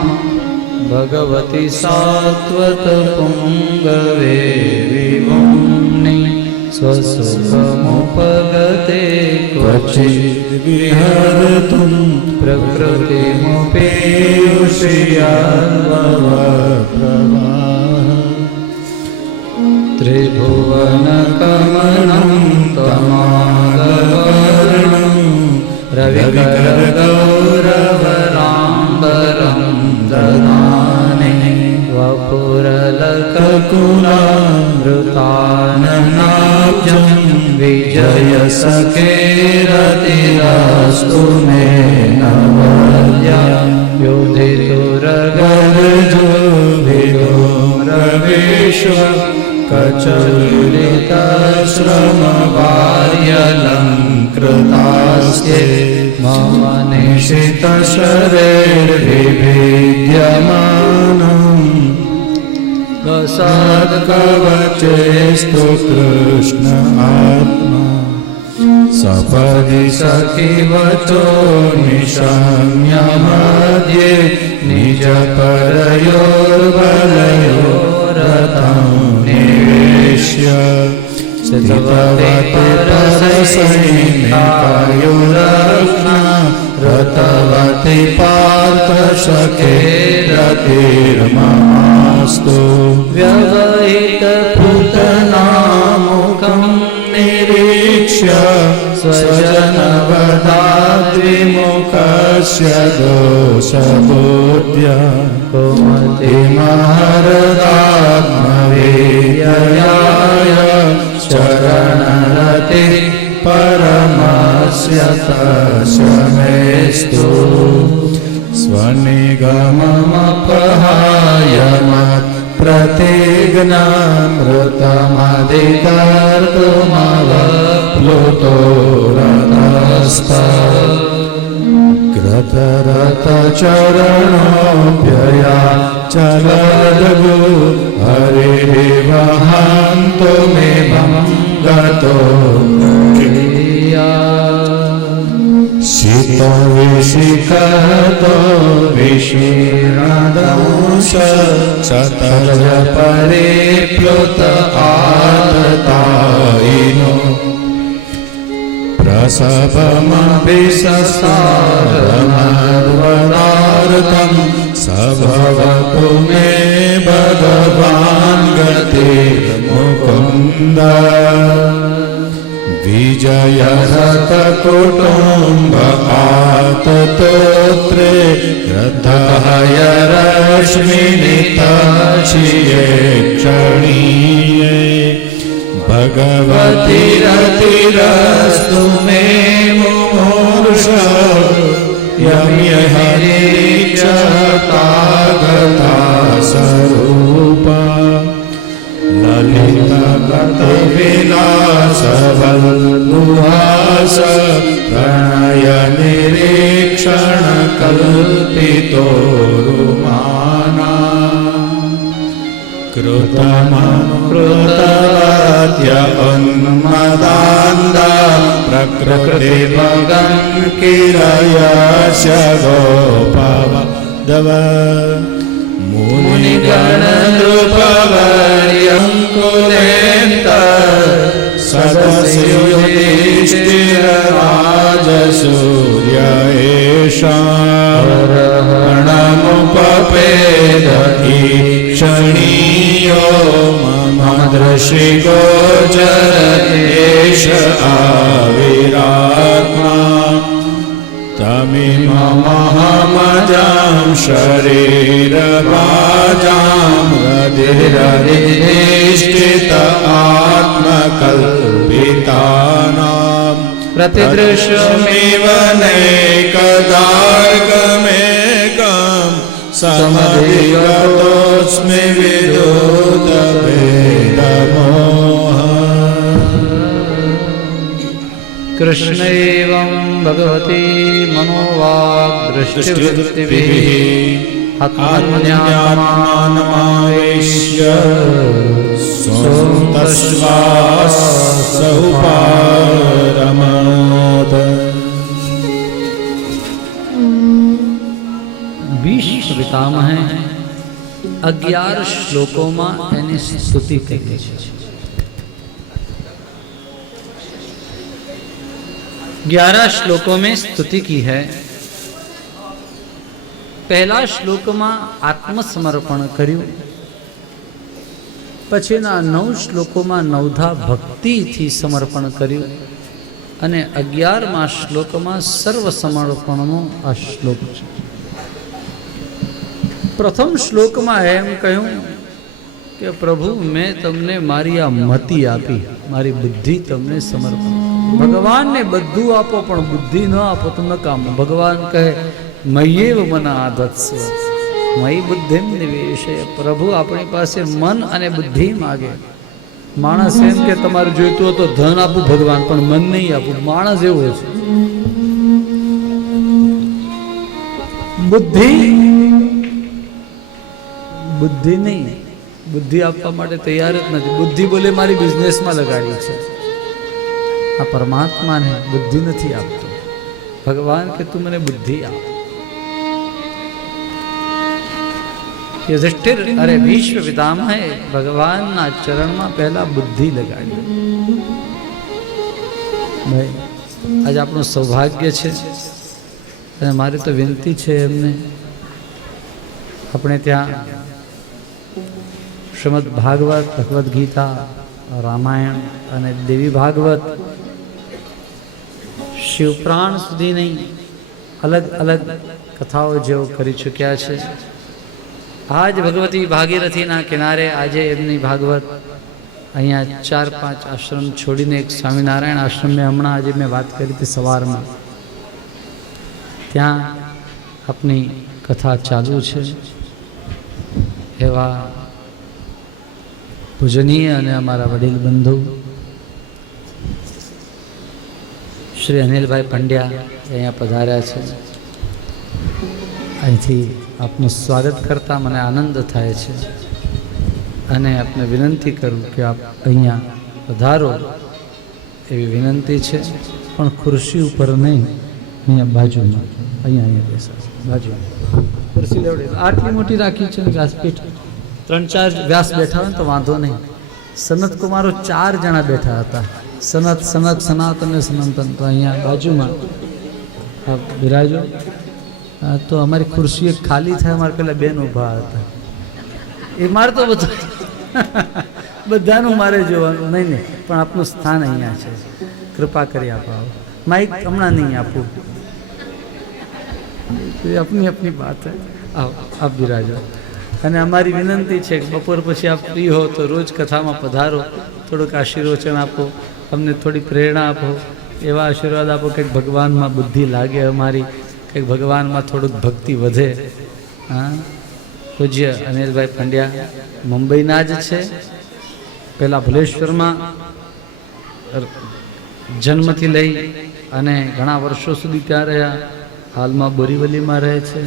ભગવતી સાત્વત પુંગવે વિમુનિ સ્વસુખમુપગતે ક્વચિદ વિહરતુમ પ્રકૃતિમુપેયુષ્યાન્વપ્રવાહ ત્રિભુવનકમनं તમાલવર્ણં રવિકરગૌરવરામ્બરં દદાને વપુરલકकुलामृताननाब्जं विजयसखेरतिरस्तु मे नवद्या योधितुरगर्जो विदुरविश्व कचलितश्रमवार्यलङ्कृतास्ते मम निशितशरैर्विभिद्यमानम् सद्कवचेस्तु कृष्ण आत्मा सपदि सखिवचो निशम्य मध्ये निजपरयोर्बलयोरतं निवेश्य स्थितवते परसैनिकायुरग्ना रतवते पार्थशकेरतिर्ममास्तु व्यवहितपूतनामुखं निरीक्ष्य स्वजनवदाद्विमुखस्य दोषबोध्या कुमतिमहरदात्मवीर्याय शरणरति परमस्य तस्य मेस्तु स्वनिगममपहाय मत्प्रतिज्ञामृतमधिकर्तुमवप्लुतो रथस्था ग्रतरथचरणोऽप्यया चलद्गु हरिर्वहान्तु मे गतो शीतविशिखतो विशीर्णदंश सतर्ज परिप्लुत आततायिनो प्रसवमभिससारमर्वदार्तं सभवतु मे भगवान् गतिर्मुकुन्द विजयरथकुटुम्ब आततोत्रे रथय रश्मिनिताचिये क्षणीये भगवतिरतिरस्तु मे मुमूर्ष यम्यहरीक्षतागता स्वरूपा ललितगतविलासवल्लुहास प्रणयनिरीक्षणकल्पितो रुमाना कृतमकृतवाद्य उन्मदान्दा प्रकृतिभगं किरयस्य गोपवदव मुनिगणनृपवर्यं कुलेन्त સદસ્યો યુધિષ્ઠિરરાજસૂર્ય એષાણમુપપેદ ઈક્ષણીયો મમ દૃષ્ટિગોચર એષ આવિરાત્મા તમિમમહમજાં શરીરવાજાં હૃદિરધિષ્ઠિત આત્મકલ્પિતાનાં પ્રતિદૃશ્યમેવ નૈકદાર્ગમેકં સમધિગતોऽસ્મિ વિદુતભેદમોહ કૃષ્ણ એવં ભગવતી મનોવાગ દૃષ્ટિવૃત્તિભિઃ આત્મજ્ઞાનમાવેશ્ય સોમતસ્વાસૌપારમોદ ભીષ્મ પિતામહે 11 શ્લોકોમાં એની સ્તુતિ કરી છે। 11 श्लोकों में स्तुति की है। पहला श्लोक में आत्मसमर्पण कर्યું, पछीना 9 श्लोकों में नवधा भक्ति थी समर्पण कर्યું અને 11મા શ્લોકમાં સર્વ સમર્પણનો આ શ્લોક છે। પ્રથમ શ્લોકમાં એમ કહ્યું કે પ્રભુ મેં તમને મારી આ મતિ આપી, મારી બુદ્ધિ તમને સમર્પણ। ભગવાનને બધું આપો પણ બુદ્ધિ ન આપો તો નકામું। ભગવાન કહે મય્યેવ મન આધત્સ્વ મયી બુદ્ધિમ નિવેશય। પ્રભુ આપણી પાસે મન અને બુદ્ધિ માગે। માણસ એમ કે તમારે જોઈતું હોય તો ધન આપું ભગવાન, પણ મન નહીં આપું। માણસ એવો છે। બુદ્ધિ નહીં, બુદ્ધિ આપવા માટે તૈયાર જ નથી। બુદ્ધિ બોલે મારી બિઝનેસમાં લગાડી છે। આ પરમાત્માને બુદ્ધિ નથી આપતો। ભગવાન કે તું મને બુદ્ધિ આપ। યુધિષ્ઠિર અરે વિશ્વ પિતામહે ભગવાનના ચરણમાં પહેલા બુદ્ધિ લગાડી। ભાઈ આજે આપણું સૌભાગ્ય છે અને મારી તો વિનંતી છે એમને, આપણે ત્યાં શ્રીમદ ભાગવત, ભગવદ્ ગીતા, રામાયણ અને દેવી ભાગવત શિવપ્રાણ સુધી નહીં અલગ અલગ કથાઓ જેઓ કરી ચૂક્યા છે। આજ ભગવતી ભાગીરથીના કિનારે આજે એમની ભાગવત અહીંયા 4-5 આશ્રમ છોડીને એક સ્વામિનારાયણ આશ્રમ મેં હમણાં આજે મેં વાત કરી હતી સવારમાં, ત્યાં આપની કથા ચાલુ છે। એવા પૂજનીય અને અમારા વડીલ બંધુ શ્રી અનિલભાઈ પંડ્યા અહીંયા પધાર્યા છે। અહીંથી આપનું સ્વાગત કરતા મને આનંદ થાય છે અને આપને વિનંતી કરું કે આપ અહીંયા પધારો એવી વિનંતી છે, પણ ખુરશી ઉપર નહીં, અહીંયા બાજુમાં અહીંયા બેસા બાજુમાં ખુરશી લેવડે આટલી મોટી રાખી છે વ્યાસપીઠ, 3-4 વ્યાસ બેઠા હોય તો વાંધો નહીં। સનત કુમારો 4 જણા બેઠા હતા, સનત, સનક, સનાતન અને સનાતન, તો અહીંયા બાજુમાં આપ બિરાજો। તો અમારી ખુરશી એક ખાલી થાય, અમારે પેલા બેન ઊભા હતા, એ મારે તો બધાનું મારે જોવાનું નહીં ને, પણ આપનું સ્થાન અહીંયા છે, કૃપા કરી આપાવો। માઇક હમણાં નહીં આપું, આપની આપની વાત હે, આપ બિરાજો। અને અમારી વિનંતી છે કે બપોર પછી આપ ફ્રી હો તો રોજ કથામાં પધારો, થોડુંક આશીર્વચન આપો, અમને થોડી પ્રેરણા આપો, એવા આશીર્વાદ આપો કે ભગવાનમાં બુદ્ધિ લાગે અમારી, કંઈક ભગવાનમાં થોડુંક ભક્તિ વધે। હા, પૂજ્ય અનિલભાઈ પંડ્યા મુંબઈના જ છે, પહેલાં ભુલેશ્વરમાં જન્મથી લઈ અને ઘણા વર્ષો સુધી ત્યાં રહ્યા, હાલમાં બોરીવલીમાં રહે છે।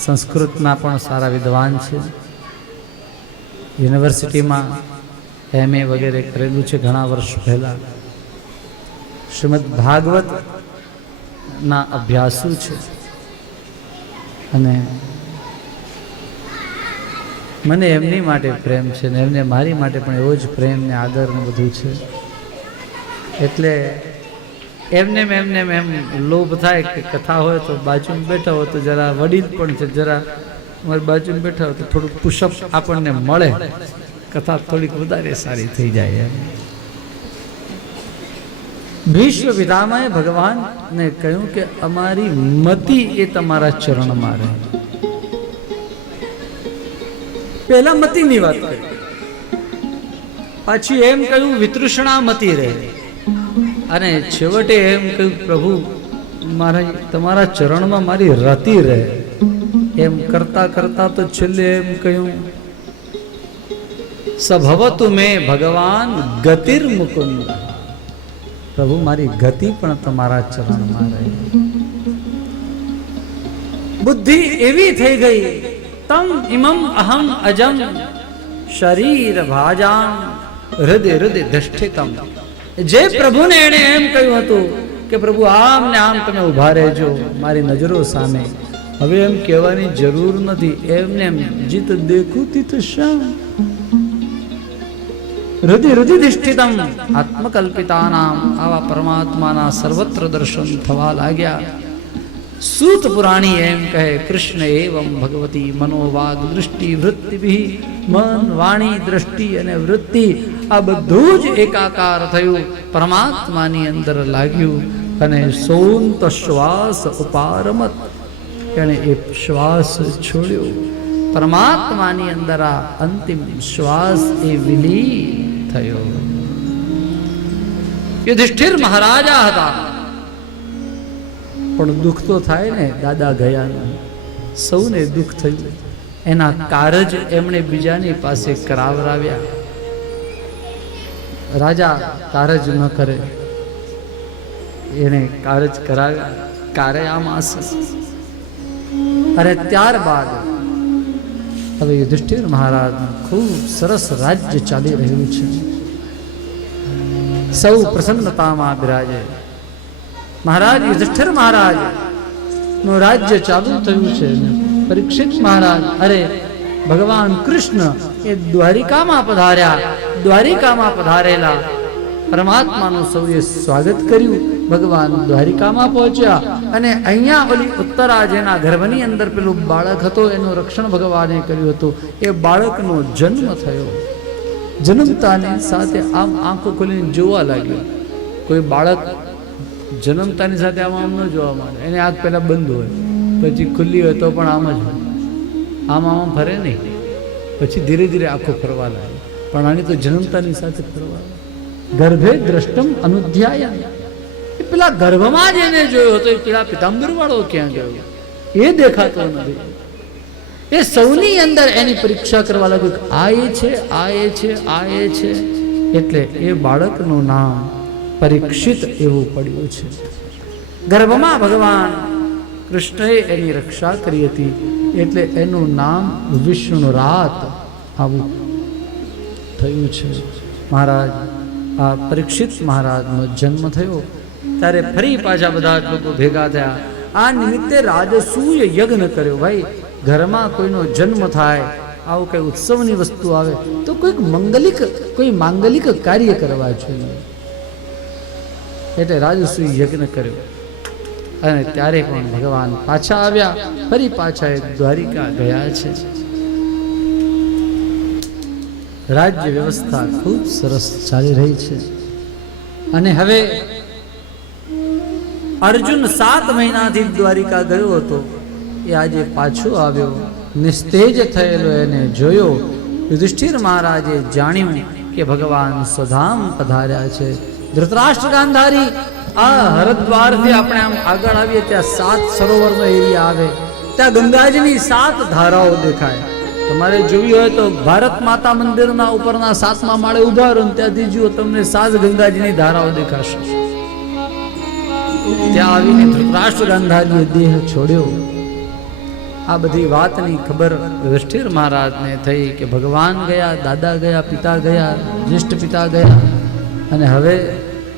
સંસ્કૃતના પણ સારા વિદ્વાન છે, યુનિવર્સિટીમાં MA વગેરે કરેલું છે ઘણા વર્ષ પહેલાં। શ્રીમદ ભાગવતના અભ્યાસુ છે અને મને એમની માટે પ્રેમ છે ને એમને મારી માટે પણ એવો જ પ્રેમ ને આદર ને બધું છે। એટલે એમને એમ લોભ થાય કે કથા હોય તો બાજુમાં બેઠા હોય તો જરા વડીલ પણ છે, જરા અમારી બાજુમાં બેઠા હોય તો થોડુંક પુષઅપ આપણને મળે, કથા થોડીક વધારે સારી થઈ જાય એમ. ભીષ્મ પિતામહે ભગવાનને કહ્યું કે અમારી મતિ એ તમારા ચરણમાં રહે. પહેલા મતિની વાત કરી, પાછી એમ કહ્યું વિતૃષ્ણા મતિ રહે, અને છેવટે એમ કહ્યું પ્રભુ મારા તમારા ચરણમાં મારી રતિ રહે. એમ કરતા કરતા તો છેલ્લે એમ કહ્યું સભવતુ મેં ભગવાન ગતિર મુકુંદ, પ્રભુ મારી ગતિ પણ તમારા ચરણમાં રહે. બુદ્ધિ એવી થઈ ગઈ તમ ઇમમ અહમ અજમ શરીર ભાજામ હૃદય હૃદય દષ્ટિતમ. જે પ્રભુને એણે એમ કહ્યું હતું કે પ્રભુ આમ ને આમ તમે ઉભા રહેજો મારી નજરો સામે, હવે એમ કહેવાની જરૂર નથી. એમને એમ જીત દેખું તીત શ્યામ હૃદય હૃદય દિષ્ટિતમ આત્મકલ્પિતાનામ આવા પરમાત્માના સર્વત્ર દર્શન થવા લાગ્યા. સૂત પુરાણી એમ કહે કૃષ્ણ એવં ભગવતી મનોવાગ દૃષ્ટિ વૃત્તિભી, મન વાણી દ્રષ્ટિ અને વૃત્તિ આ બધું જ એકાકાર થયું, પરમાત્માની અંદર લાગ્યું. અને સોંત શ્વાસ ઉપારમત, એણે એ શ્વાસ છોડ્યો, પરમાત્માની અંદર આ અંતિમ શ્વાસ એ વિલીન થયો. યુધિષ્ઠિર મહારાજા હતા, પણ દુઃખ તો થાય ને દાદા ગયા, સૌને દુઃખ થયું. એના કારજ એમણે બીજાની પાસે કરાવરાવ્યા. રાજા કારજ ન કરે, એને કારજ કરાવ્યા, કાર્યામાસ. અરે ત્યારબાદ હવે યુધિષ્ઠિર મહારાજ ખૂબ સરસ રાજ્ય ચાલી રહ્યું છે, સૌ પ્રસન્નતામાં બિરાજે. મહારાજ યુધિષ્ઠિર મહારાજ નું રાજ્ય ચાલુ થયું છે. પરીક્ષિત મહારાજ અરે ભગવાન કૃષ્ણ એ દ્વારિકામાં પધાર્યા. દ્વારિકામાં પધારેલા પરમાત્માનું સૌએ સ્વાગત કર્યું. ભગવાન દ્વારિકામાં પહોંચ્યા અને અહીંયા ઓલી ઉત્તરા જેના ગર્ભની અંદર પેલું બાળક હતો એનું રક્ષણ ભગવાને કર્યું હતું. એ બાળકનો જન્મ થયો. જન્મતાની સાથે આમ આંખો ખોલીને જોવા લાગ્યો. કોઈ બાળક જન્મતાની સાથે આમ આમ ન જોવા માંડે, એને આંખ પહેલા બંધ હોય, પછી ખુલ્લી હોય તો પણ આમ જ હોય, આમ આમ ફરે નહીં, પછી ધીરે ધીરે આંખો ફરવા લાગે. પણ આની તો જન્મતાની સાથે ફરવા. ગર્ભે દ્રષ્ટમ અનુધ્યાયન, એ પેલા ગર્ભમાં જ એને જોયો હતો. એ પેલા પિતાંબર વાળો ક્યાં ગયો એ દેખાતો નથી. એ સૌની અંદર એની પરીક્ષા કરવા લાગ્યું કે આ એ છે, આ એ છે, આ એ છે. એટલે એ બાળકનું નામ પરીક્ષિત એવું પડ્યું છે. ગર્ભમાં ભગવાન કૃષ્ણએ એની રક્ષા કરી હતી, એટલે એનું નામ વિષ્ણુરાત આવું થયું છે. મહારાજ આ પરીક્ષિત મહારાજનો જન્મ થયો ત્યારે ફરી પાછા બધા લોકો ભેગા થયા. આ નિમિત્તે રાજસૂય યજ્ઞ કર્યો. ભાઈ ઘરમાં કોઈનો જન્મ થાય, આવું કઈ ઉત્સવની વસ્તુ આવે તો કોઈ માંગલિક કાર્ય કરવા જોઈએ. એટલે રાજસૂય યજ્ઞ કર્યો. અને ત્યારે પણ ભગવાન પાછા આવ્યા, ફરી પાછા દ્વારિકા ગયા છે. રાજ્ય વ્યવસ્થા ખૂબ સરસ ચાલી રહી છે. અને હવે અર્જુન 7 મહિનાથી દ્વારિકા ગયો હતો, એ આજે પાછો આવ્યો. નિસ્તેજ થયેલો એને જોયો. યુધિષ્ઠિર મહારાજે જાણ્યું કે ભગવાન સ્વધામ પધાર્યા છે. ધૃતરાષ્ટ્ર ગાંધારી આ હરદ્વારથી આપણે આમ આગળ આવીએ ત્યાં 7 સરોવરનો એરિયા આવે, ત્યાં ગંગાજીની 7 ધારાઓ દેખાય. તમારે જોવી હોય તો ભારત માતા મંદિરના ઉપરના 7મા માળે ઉભા રહો, ત્યાંથી જુઓ તમને 7 ગંગાજીની ધારાઓ દેખાશે. ત્યાં આવીને ધૃતરાષ્ટ્ર ગાંધારીએ દેહ છોડ્યો. આ બધી વાતની ખબર યુધિષ્ઠિર મહારાજને થઈ કે ભગવાન ગયા, દાદા ગયા, પિતા ગયા, જ્યેષ્ઠ પિતા ગયા, અને હવે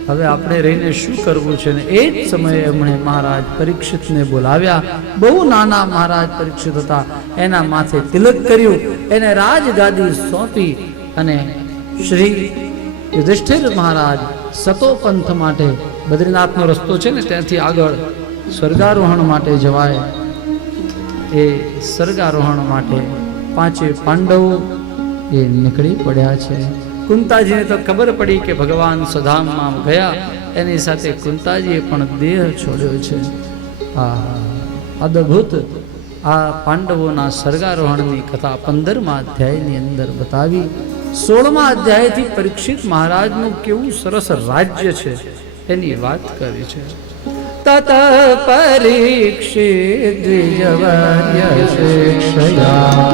આપણે રહીને શું કરવું છે. ને એ જ સમયે એમણે મહારાજ પરીક્ષિતને બોલાવ્યા. બહુ નાના મહારાજ પરીક્ષિત હતા. એના માથે તિલક કર્યું, એને રાજગાદી સોંપી અને શ્રી યુધિષ્ઠિર મહારાજ સતોપંથ માટે બદ્રીનાથનો રસ્તો છે ને ત્યાંથી આગળ સ્વર્ગારોહણ માટે જવાય, એ સ્વર્ગારોહણ માટે પાંચે પાંડવો એ નીકળી પડ્યા છે. કુંતાજીને તો ખબર પડી કે ભગવાન સુધામમાં ગયા, એની સાથે કુંતાજીએ પણ દેહ છોડ્યો છે. આ અદ્ભુત આ પાંડવોના સ્વર્ગારોહણની કથા 15મા અધ્યાયની અંદર બતાવી. 16મા અધ્યાયથી પરીક્ષિત મહારાજનું કેવું સરસ રાજ્ય છે એની વાત કરી છે. તત પરીક્ષિત દ્વિજવર્ય શિક્ષયા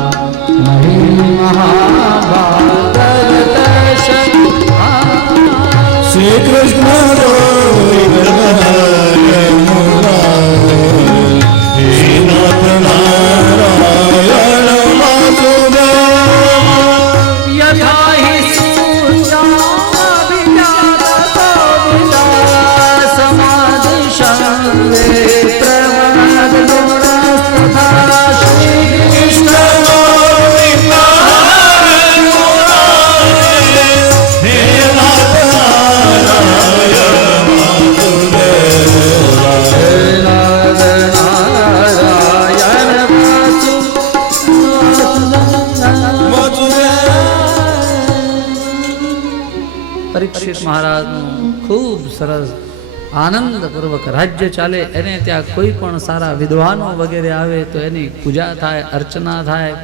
મહાભાગવત શ્રી કૃષ્ણ પરીક્ષિત મહારાજનું ખૂબ સરસ આનંદપૂર્વક રાજ્ય ચાલે. એને ત્યાં કોઈ પણ સારા વિદ્વાનો વગેરે આવે તો એની પૂજા થાય, અર્ચના થાય.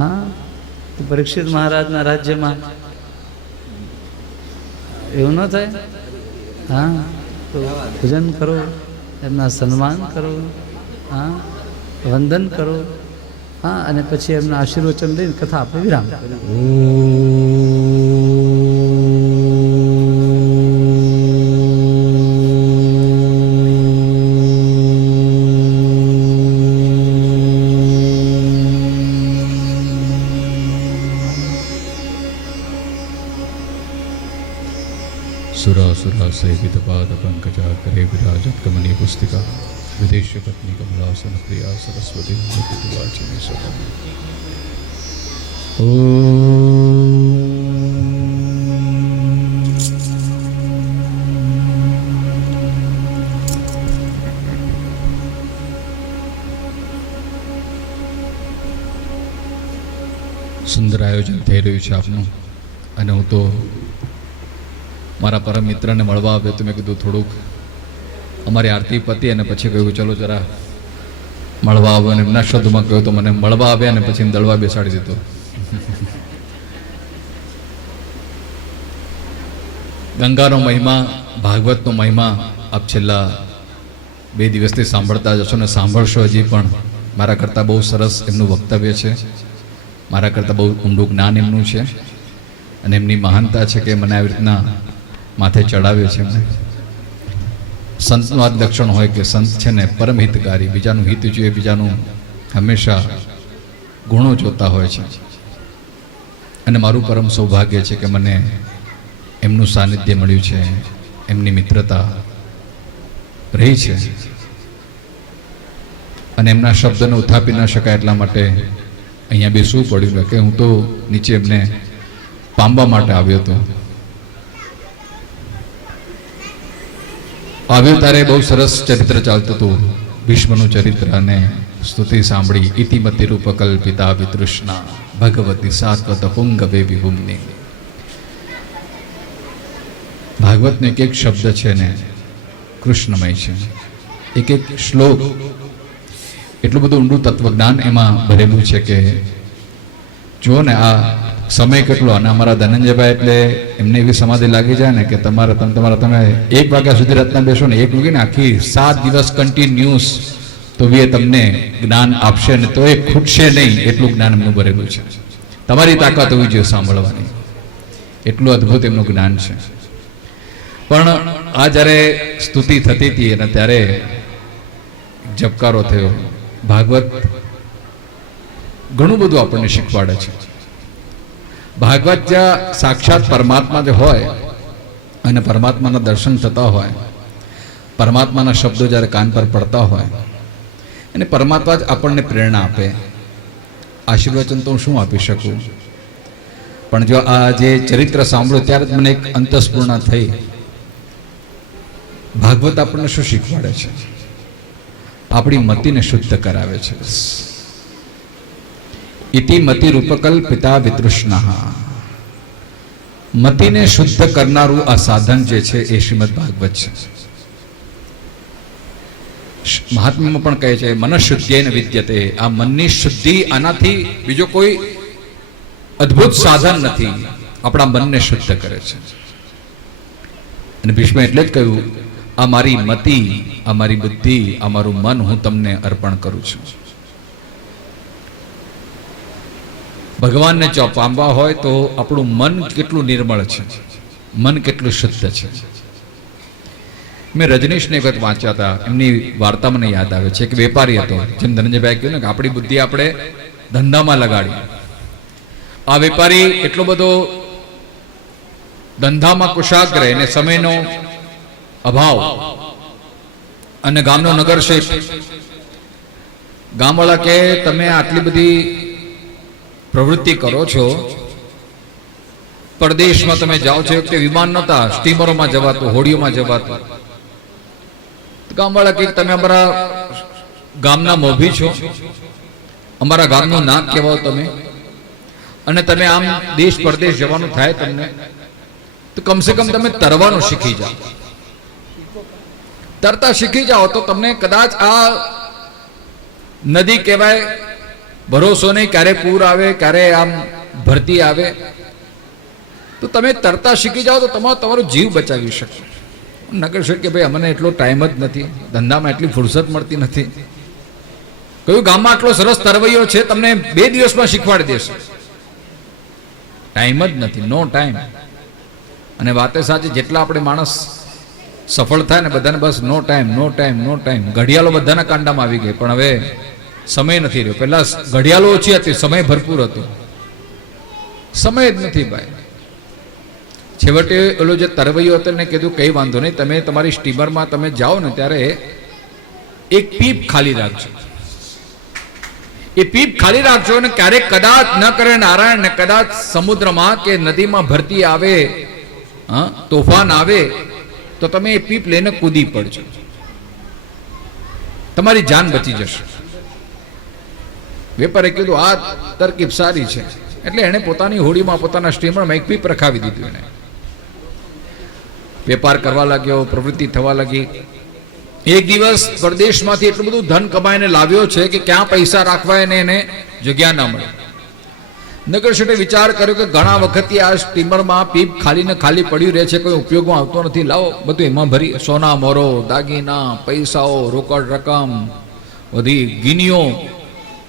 હા, પરીક્ષિત મહારાજના રાજ્યમાં એવું ન થાય. હા, તો પૂજન કરો, એમના સન્માન કરો, હા, વંદન કરો, હા, અને પછી એમના આશીર્વચન લઈને કથા આપણે વિરામ કરીએ. सुरासुरा सेवित पाद पंकजा करे विराजत कमनी पुस्तिका विदेश पत्नी कमलासन प्रिया सरस्वती वाचने सदा સુંદર આયોજન થઈ રહ્યું છે આપનું. અને હું તો મારા પરમ મિત્રને મળવા આવ્યો તો મેં કીધું થોડુંક અમારી આરતી પતી અને પછી કહ્યું ચલો જરા મળવા આવ્યો, અને એમના શબ્દમાં કહ્યું તો મને મળવા આવ્યા અને પછી દળવા બેસાડી દીધો. ગંગાનો મહિમા, ભાગવતનો મહિમા આપ છેલ્લા 2 દિવસથી સાંભળતા જશો ને સાંભળશો. હજી પણ મારા કરતાં બહુ સરસ એમનું વક્તવ્ય છે, મારા કરતાં બહુ ઊંડું જ્ઞાન એમનું છે, અને એમની મહાનતા છે કે મને આવી રીતના માથે ચડાવ્યો છે એમને. સંતનું આ લક્ષણ હોય કે સંત છે ને પરમ હિતકારી, બીજાનું હિત જોઈએ, બીજાનું હંમેશા ગુણો જોતા હોય છે. અને મારું પરમ સૌભાગ્ય છે કે મને એમનું સાનિધ્ય મળ્યું છે, એમની મિત્રતા રહી છે, અને એમના શબ્દને ઉથાપી ન શકાય એટલા માટે અહીંયા બેસવું પડ્યું. કે હું તો નીચે એમને પામવા માટે આવ્યો હતો. આવ્યો ત્યારે બહુ સરસ ચરિત્ર ચાલતું હતું, ભીષ્મનું ચરિત્ર, અને સ્તુતિ સાંભળી. ઇતિમતિ રૂપકલ્પિતા વિતૃષ્ણા ભગવતી સાત્વત પુંગવે વિભુમ્ની. ભાગવતનો એક એક શબ્દ છે ને કૃષ્ણમય છે, એક એક શ્લોક એટલું બધું ઊંડું તત્વજ્ઞાન એમાં ભરેલું છે કે જુઓ ને આ સમય કેટલો. અને અમારા ધનંજયભાઈ એટલે એમને એવી સમાધિ લાગી જાય ને કે તમે 1 વાગ્યા સુધી રત્ન બેસો ને 1 વાગે ને આખી 7 દિવસ કન્ટિન્યુઅસ તો એ તમને જ્ઞાન આપશે ને તો એ ખૂટશે નહીં, એટલું જ્ઞાન એમનું ભરેલું છે. તમારી તાકાત હોવી જોઈએ સાંભળવાની, એટલું અદ્ભુત એમનું જ્ઞાન છે. પણ આ જ્યારે સ્તુતિ થતી હતી અને ત્યારે જપકારો થયો. ભાગવત ઘણું બધું આપણને શીખવાડે છે. ભાગવત જ્યાં સાક્ષાત પરમાત્મા જે હોય અને પરમાત્માના દર્શન થતા હોય, પરમાત્માના શબ્દો જ્યારે કાન પર પડતા હોય અને પરમાત્મા જ આપણને પ્રેરણા આપે. આશીર્વચન તો હું શું આપી શકું? પણ જો આ જે ચરિત્ર સાંભળ્યું ત્યારે જ મને એક અંતસ્ફૂર્ણા થઈ. ભાગવત આપણને શું શીખવાડે છે? આપણી મતિને શુદ્ધ કરાવે છે. ઇતિ મતિ રૂપકલ પિતા વિતૃષ્ણા. મતિને શુદ્ધ કરનારું આ સાધન જે છે એ શ્રીમદ ભાગવત છે. મહાત્મામાં પણ કહે છે મનઃશુદ્ધ્યેન વિદ્યતે. આ મનની શુદ્ધિ, આનાથી બીજો કોઈ અદ્ભુત સાધન નથી. આપણા મનને શુદ્ધ કરે છે. અને ભીષ્મ એટલે જ કહ્યું આ મારી મતિ, આ મારી બુદ્ધિ, આ મારું મન હું તમને અર્પણ કરું છું. ભગવાનને જો પામવા હોય તો આપણું મન કેટલું નિર્મળ છે, મન કેટલું શુદ્ધ છે. મેં રજનીશને એક વખત વાંચ્યા હતા, એમની વાર્તા મને યાદ આવે છે. એક વેપારી હતો, જેમ ધનંજયભાઈ કહ્યું ને કે આપણી બુદ્ધિ આપણે ધંધામાં લગાડી. આ વેપારી એટલો બધો ધંધામાં કુશાગ્ર, એને સમયનો અભાવ, અને ગામનો નગર શેઠ. ગામવાળા કે તમે આટલી બધી પ્રવૃત્તિ કરો છો, પરદેશમાં તમે જાઓ છો, તે વિમાન નહોતા, સ્ટીમરોમાં જવાતું, હોડીઓમાં જવાતું. ગામવાળા કે તમે અમારા ગામના મોભી છો, અમારા ગામનું નામ કહેવાઓ તમે, અને તમે આમ દેશ પરદેશ જવાનું થાય તમને, તો કમસે કમ તમે તરવાનું શીખી જાઓ. તરતા શીખી જાઓ તો તમને કદાચ આ નદી કહેવાય, ભરોસો નહીં ક્યારે પૂર આવે, ક્યારે આમ ભરતી આવે, તો તમે તરતા શીખી જાઓ તો તમારો જીવ બચાવી શકો. નગર શેઠ કે ભાઈ અમને એટલો ટાઈમ જ નથી, ધંધામાં એટલી ફુરસત મળતી નથી. કયું ગામમાં આટલો સરસ તરવૈયો છે, તમને 2 દિવસમાં શીખવાડી દેશે. ટાઈમ જ નથી, નો ટાઈમ. અને વાતે સાચી, જેટલા આપણે માણસ સફળ થાય ને બધાને બસ નો ટાઈમ, નો ટાઈમ, નો ટાઈમ. ઘડિયાળો બધાના કાંડામાં આવી ગઈ, પણ હવે સમય નથી રહ્યો. પહેલા ઘડિયાળો ઓછી હતી, સમય ભરપૂર હતો. સમય જ નથી ભાઈ. છેવટે ઓલો જે તરવૈયો હતો ને કીધું કઈ વાંધો નહીં, તમે તમારી સ્ટીમરમાં તમે જાઓ ને ત્યારે એક પીપ ખાલી રાખજો. એ પીપ ખાલી રાખજો, અને ક્યારેક કદાચ ન કરે નારાયણ ને કદાચ સમુદ્રમાં કે નદીમાં ભરતી આવે, તોફાન આવે, તો તમે એ પીપ લઈને કૂદી પડજો, તમારી જાન બચી જશે. વેપારે કીધું આ તરકીબ સારી છે, એટલે એણે પોતાની હોડીમાં, પોતાના સ્ટીમરમાં એક પીપ રખાવી દીધું. એને વેપાર કરવા લાગ્યો, પ્રવૃત્તિ થવા લાગી. એક દિવસ પરદેશમાંથી એટલું બધું ધન કમાઈને લાવ્યો છે કે ક્યાં પૈસા રાખવા એને જગ્યા ના મળે. નગર શેઠે વિચાર કર્યો કે ઘણા વખતથી આ સ્ટીમરમાં પીપ ખાલી ને ખાલી પડ્યું રહે છે, કોઈ ઉપયોગમાં આવતો નથી, લાવો બધું એમાં ભરી. સોના મોરો, દાગીના, પૈસાઓ, રોકડ રકમ, બધી ગીનીઓ,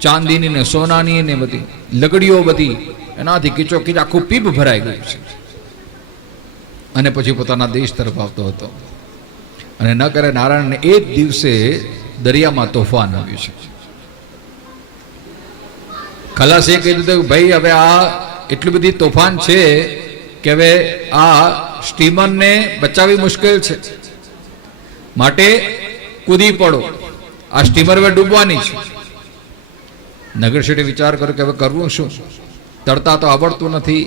ચાંદીની ને સોનાની ને બધી લગડીઓ, બધી એનાથી કીચોકીચ આખું પીપ ભરાઈ ગયું છે. અને પછી પોતાના દેશ તરફ આવતો હતો. અને ન કરે નારાયણને એ જ દિવસે દરિયામાં તોફાન આવ્યું છે. ખલાસીએ કહી દીધું ભાઈ હવે આ એટલી બધી તોફાન છે કે હવે આ સ્ટીમરને બચાવવી મુશ્કેલ છે, માટે કૂદી પડો, આ સ્ટીમર હવે ડૂબવાની છે. નગર શેઠે વિચાર કર્યો કે હવે કરવું શું? તરતા તો આવડતું નથી.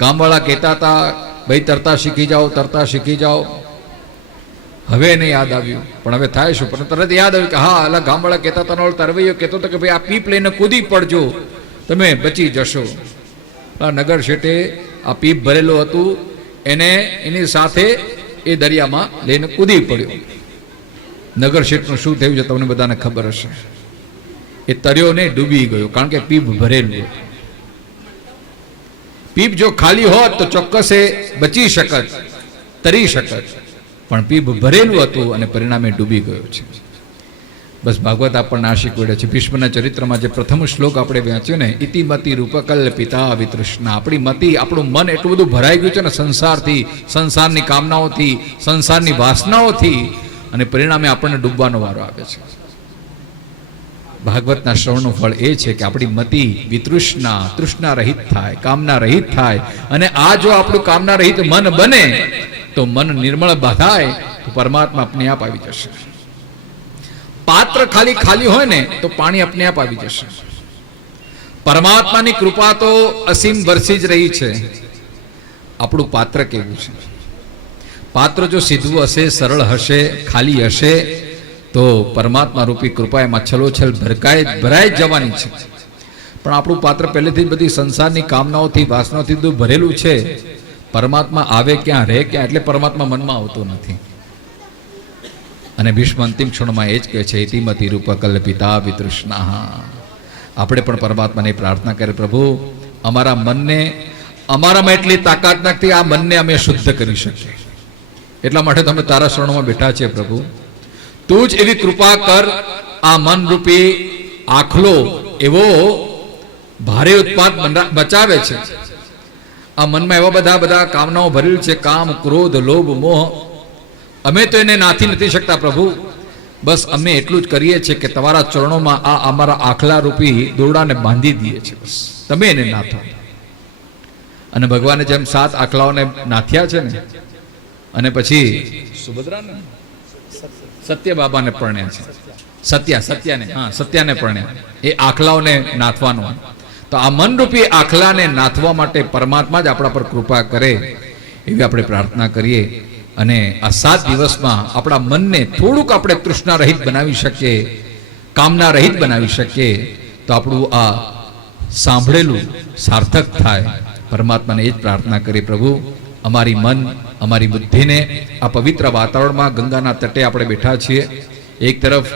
ગામવાળા કહેતા હતા ભાઈ તરતા શીખી જાઓ, તરતા શીખી જાઓ. હવે એને યાદ આવ્યું, પણ હવે થાય શું? પણ તરત યાદ આવ્યું કે હા, અલા ગામવાળા કહેતા હતા, તરવૈયો કહેતો હતો કે ભાઈ આ પીપ લઈને કૂદી પડજો, તમે બચી જશો. નગર શેઠે આ પીપ ભરેલું હતું, એને એની સાથે એ દરિયામાં લઈને કૂદી પડ્યો. નગર શેઠનું શું થયું છે તમને બધાને ખબર હશે. એ તર્યો ને ડૂબી ગયો, કારણ કે પીપ ભરેલું. પીપ જો ખાલી હોત તો ચોક્કસ એ બચી શકત, તરી શકત, પણ પીપ ભરેલું હતું અને પરિણામે ડૂબી ગયો છે. બસ ભાગવત આપણને આ શીખવાડે છે. ભીષ્મના ચરિત્રમાં જે પ્રથમ શ્લોક આપણે વાંચ્યો ને, ઇતિ મતિ રૂપકલ્પિતા વિતૃષ્ણા. આપણી મતિ, આપણું મન એટલું બધું ભરાઈ ગયું છે ને સંસારથી, સંસારની કામનાઓથી, સંસારની વાસનાઓથી, અને પરિણામે આપણને ડૂબવાનો વારો આવે છે. ભાગવતના શ્રવણનું ફળ એ છે કે આપણી મતિ વિતૃષ્ણા, તૃષ્ણા રહિત થાય, કામના રહિત થાય. અને આ જો આપણું કામના રહિત મન બને તો મન નિર્મળ થાય તો પરમાત્મા આપને આપ આવી જશે. પાત્ર ખાલી ખાલી હોય ને તો પાણી આપને આપ આવી જશે. પરમાત્માની કૃપા તો અસીમ વરસી જ રહી છે. આપણું પાત્ર કેવું છે? પાત્ર જો સીધું હશે, સરળ હશે, ખાલી હશે, તો પરમાત્મા રૂપી કૃપા એમાં છલોછલ ભરાઈ જ જવાની છે. પણ આપણું પાત્ર પહેલેથી જ બધી સંસારની કામનાઓથી, વાસનાઓથી બધું ભરેલું છે. પરમાત્મા આવે ક્યાં, રહે ક્યાં, એટલે પરમાત્મા મનમાં આવતો નથી. અને ભીષ્મ અંતિમ ક્ષણમાં એ જ કહે છે, ઇતિમતિ રૂપ કલ્પિતા વિતૃષ્ણા. આપણે પણ પરમાત્માને પ્રાર્થના કરે, પ્રભુ અમારા મનને, અમારામાં એટલી તાકાત નથી આ મનને અમે શુદ્ધ કરી શકીએ. એટલા માટે તમે તારા શરણોમાં બેઠા છે પ્રભુ. તું જ એવી કૃપા કર, આ મનરૂપી આખલો એવો ભારે ઉત્પાદ બચાવે છે. આ મનમાં એવા બધા કામનાઓ ભરેલ છે, કામ, ક્રોધ, લોભ, મોહ. અમે તો એને નાથી નથી શકતા પ્રભુ. બસ અમે એટલું જ કરીએ છીએ કે તમારા ચરણોમાં આ અમારા આખલા રૂપી દોરડાને બાંધી દઈએ છીએ. બસ તમે એને નાથો. અને ભગવાને જેમ 7 આખલાઓને નાથ્યા છે ને, અને પછી સુભદ્રાને, સત્ય બાબાને પરણ્યા છે, સત્યાને પરણ્યા. એ આખલાઓને નાથવાનો. તો આ મનરૂપી આખલાને નાથવા માટે પરમાત્મા જ આપણા પર કૃપા કરે એવી આપણે પ્રાર્થના કરીએ. અને આ 7 દિવસમાં આપણા મનને થોડુંક આપણે તૃષ્ણા રહિત બનાવી શકીએ, કામના રહિત બનાવી શકીએ, તો આપણું આ સાંભળેલું સાર્થક થાય. પરમાત્માને એ જ પ્રાર્થના કરી, પ્રભુ અમારી મન, અમારી બુદ્ધિને આ પવિત્ર વાતાવરણમાં ગંગાના તટે આપણે બેઠા છીએ. એક તરફ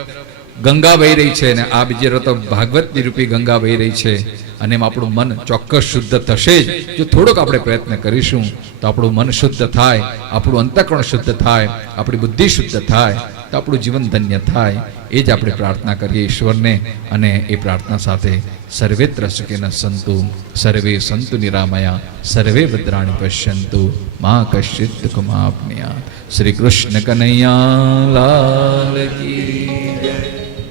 ગંગા વહી રહી છે, અને આ બીજી તરફ ભાગવતની રૂપી ગંગા વહી રહી છે. અને એમ આપણું મન ચોક્કસ શુદ્ધ થશે જ જો થોડોક આપણે પ્રયત્ન કરીશું. તો આપણું મન શુદ્ધ થાય, આપણું અંતઃકરણ શુદ્ધ થાય, આપણી બુદ્ધિ શુદ્ધ થાય, તો આપણું જીવન ધન્ય થાય. એ જ આપણે પ્રાર્થના કરીએ ઈશ્વરને. અને એ પ્રાર્થના સાથે સર્વેત્ર સુખિનઃ સંતુ, સર્વે સંતુ નિરામયા, સર્વે ભદ્રાણિ પશ્યન્તુ, મા કશ્ચિત દુઃખમાપ્નુયાત. શ્રી કૃષ્ણ કનૈયા લાલ કી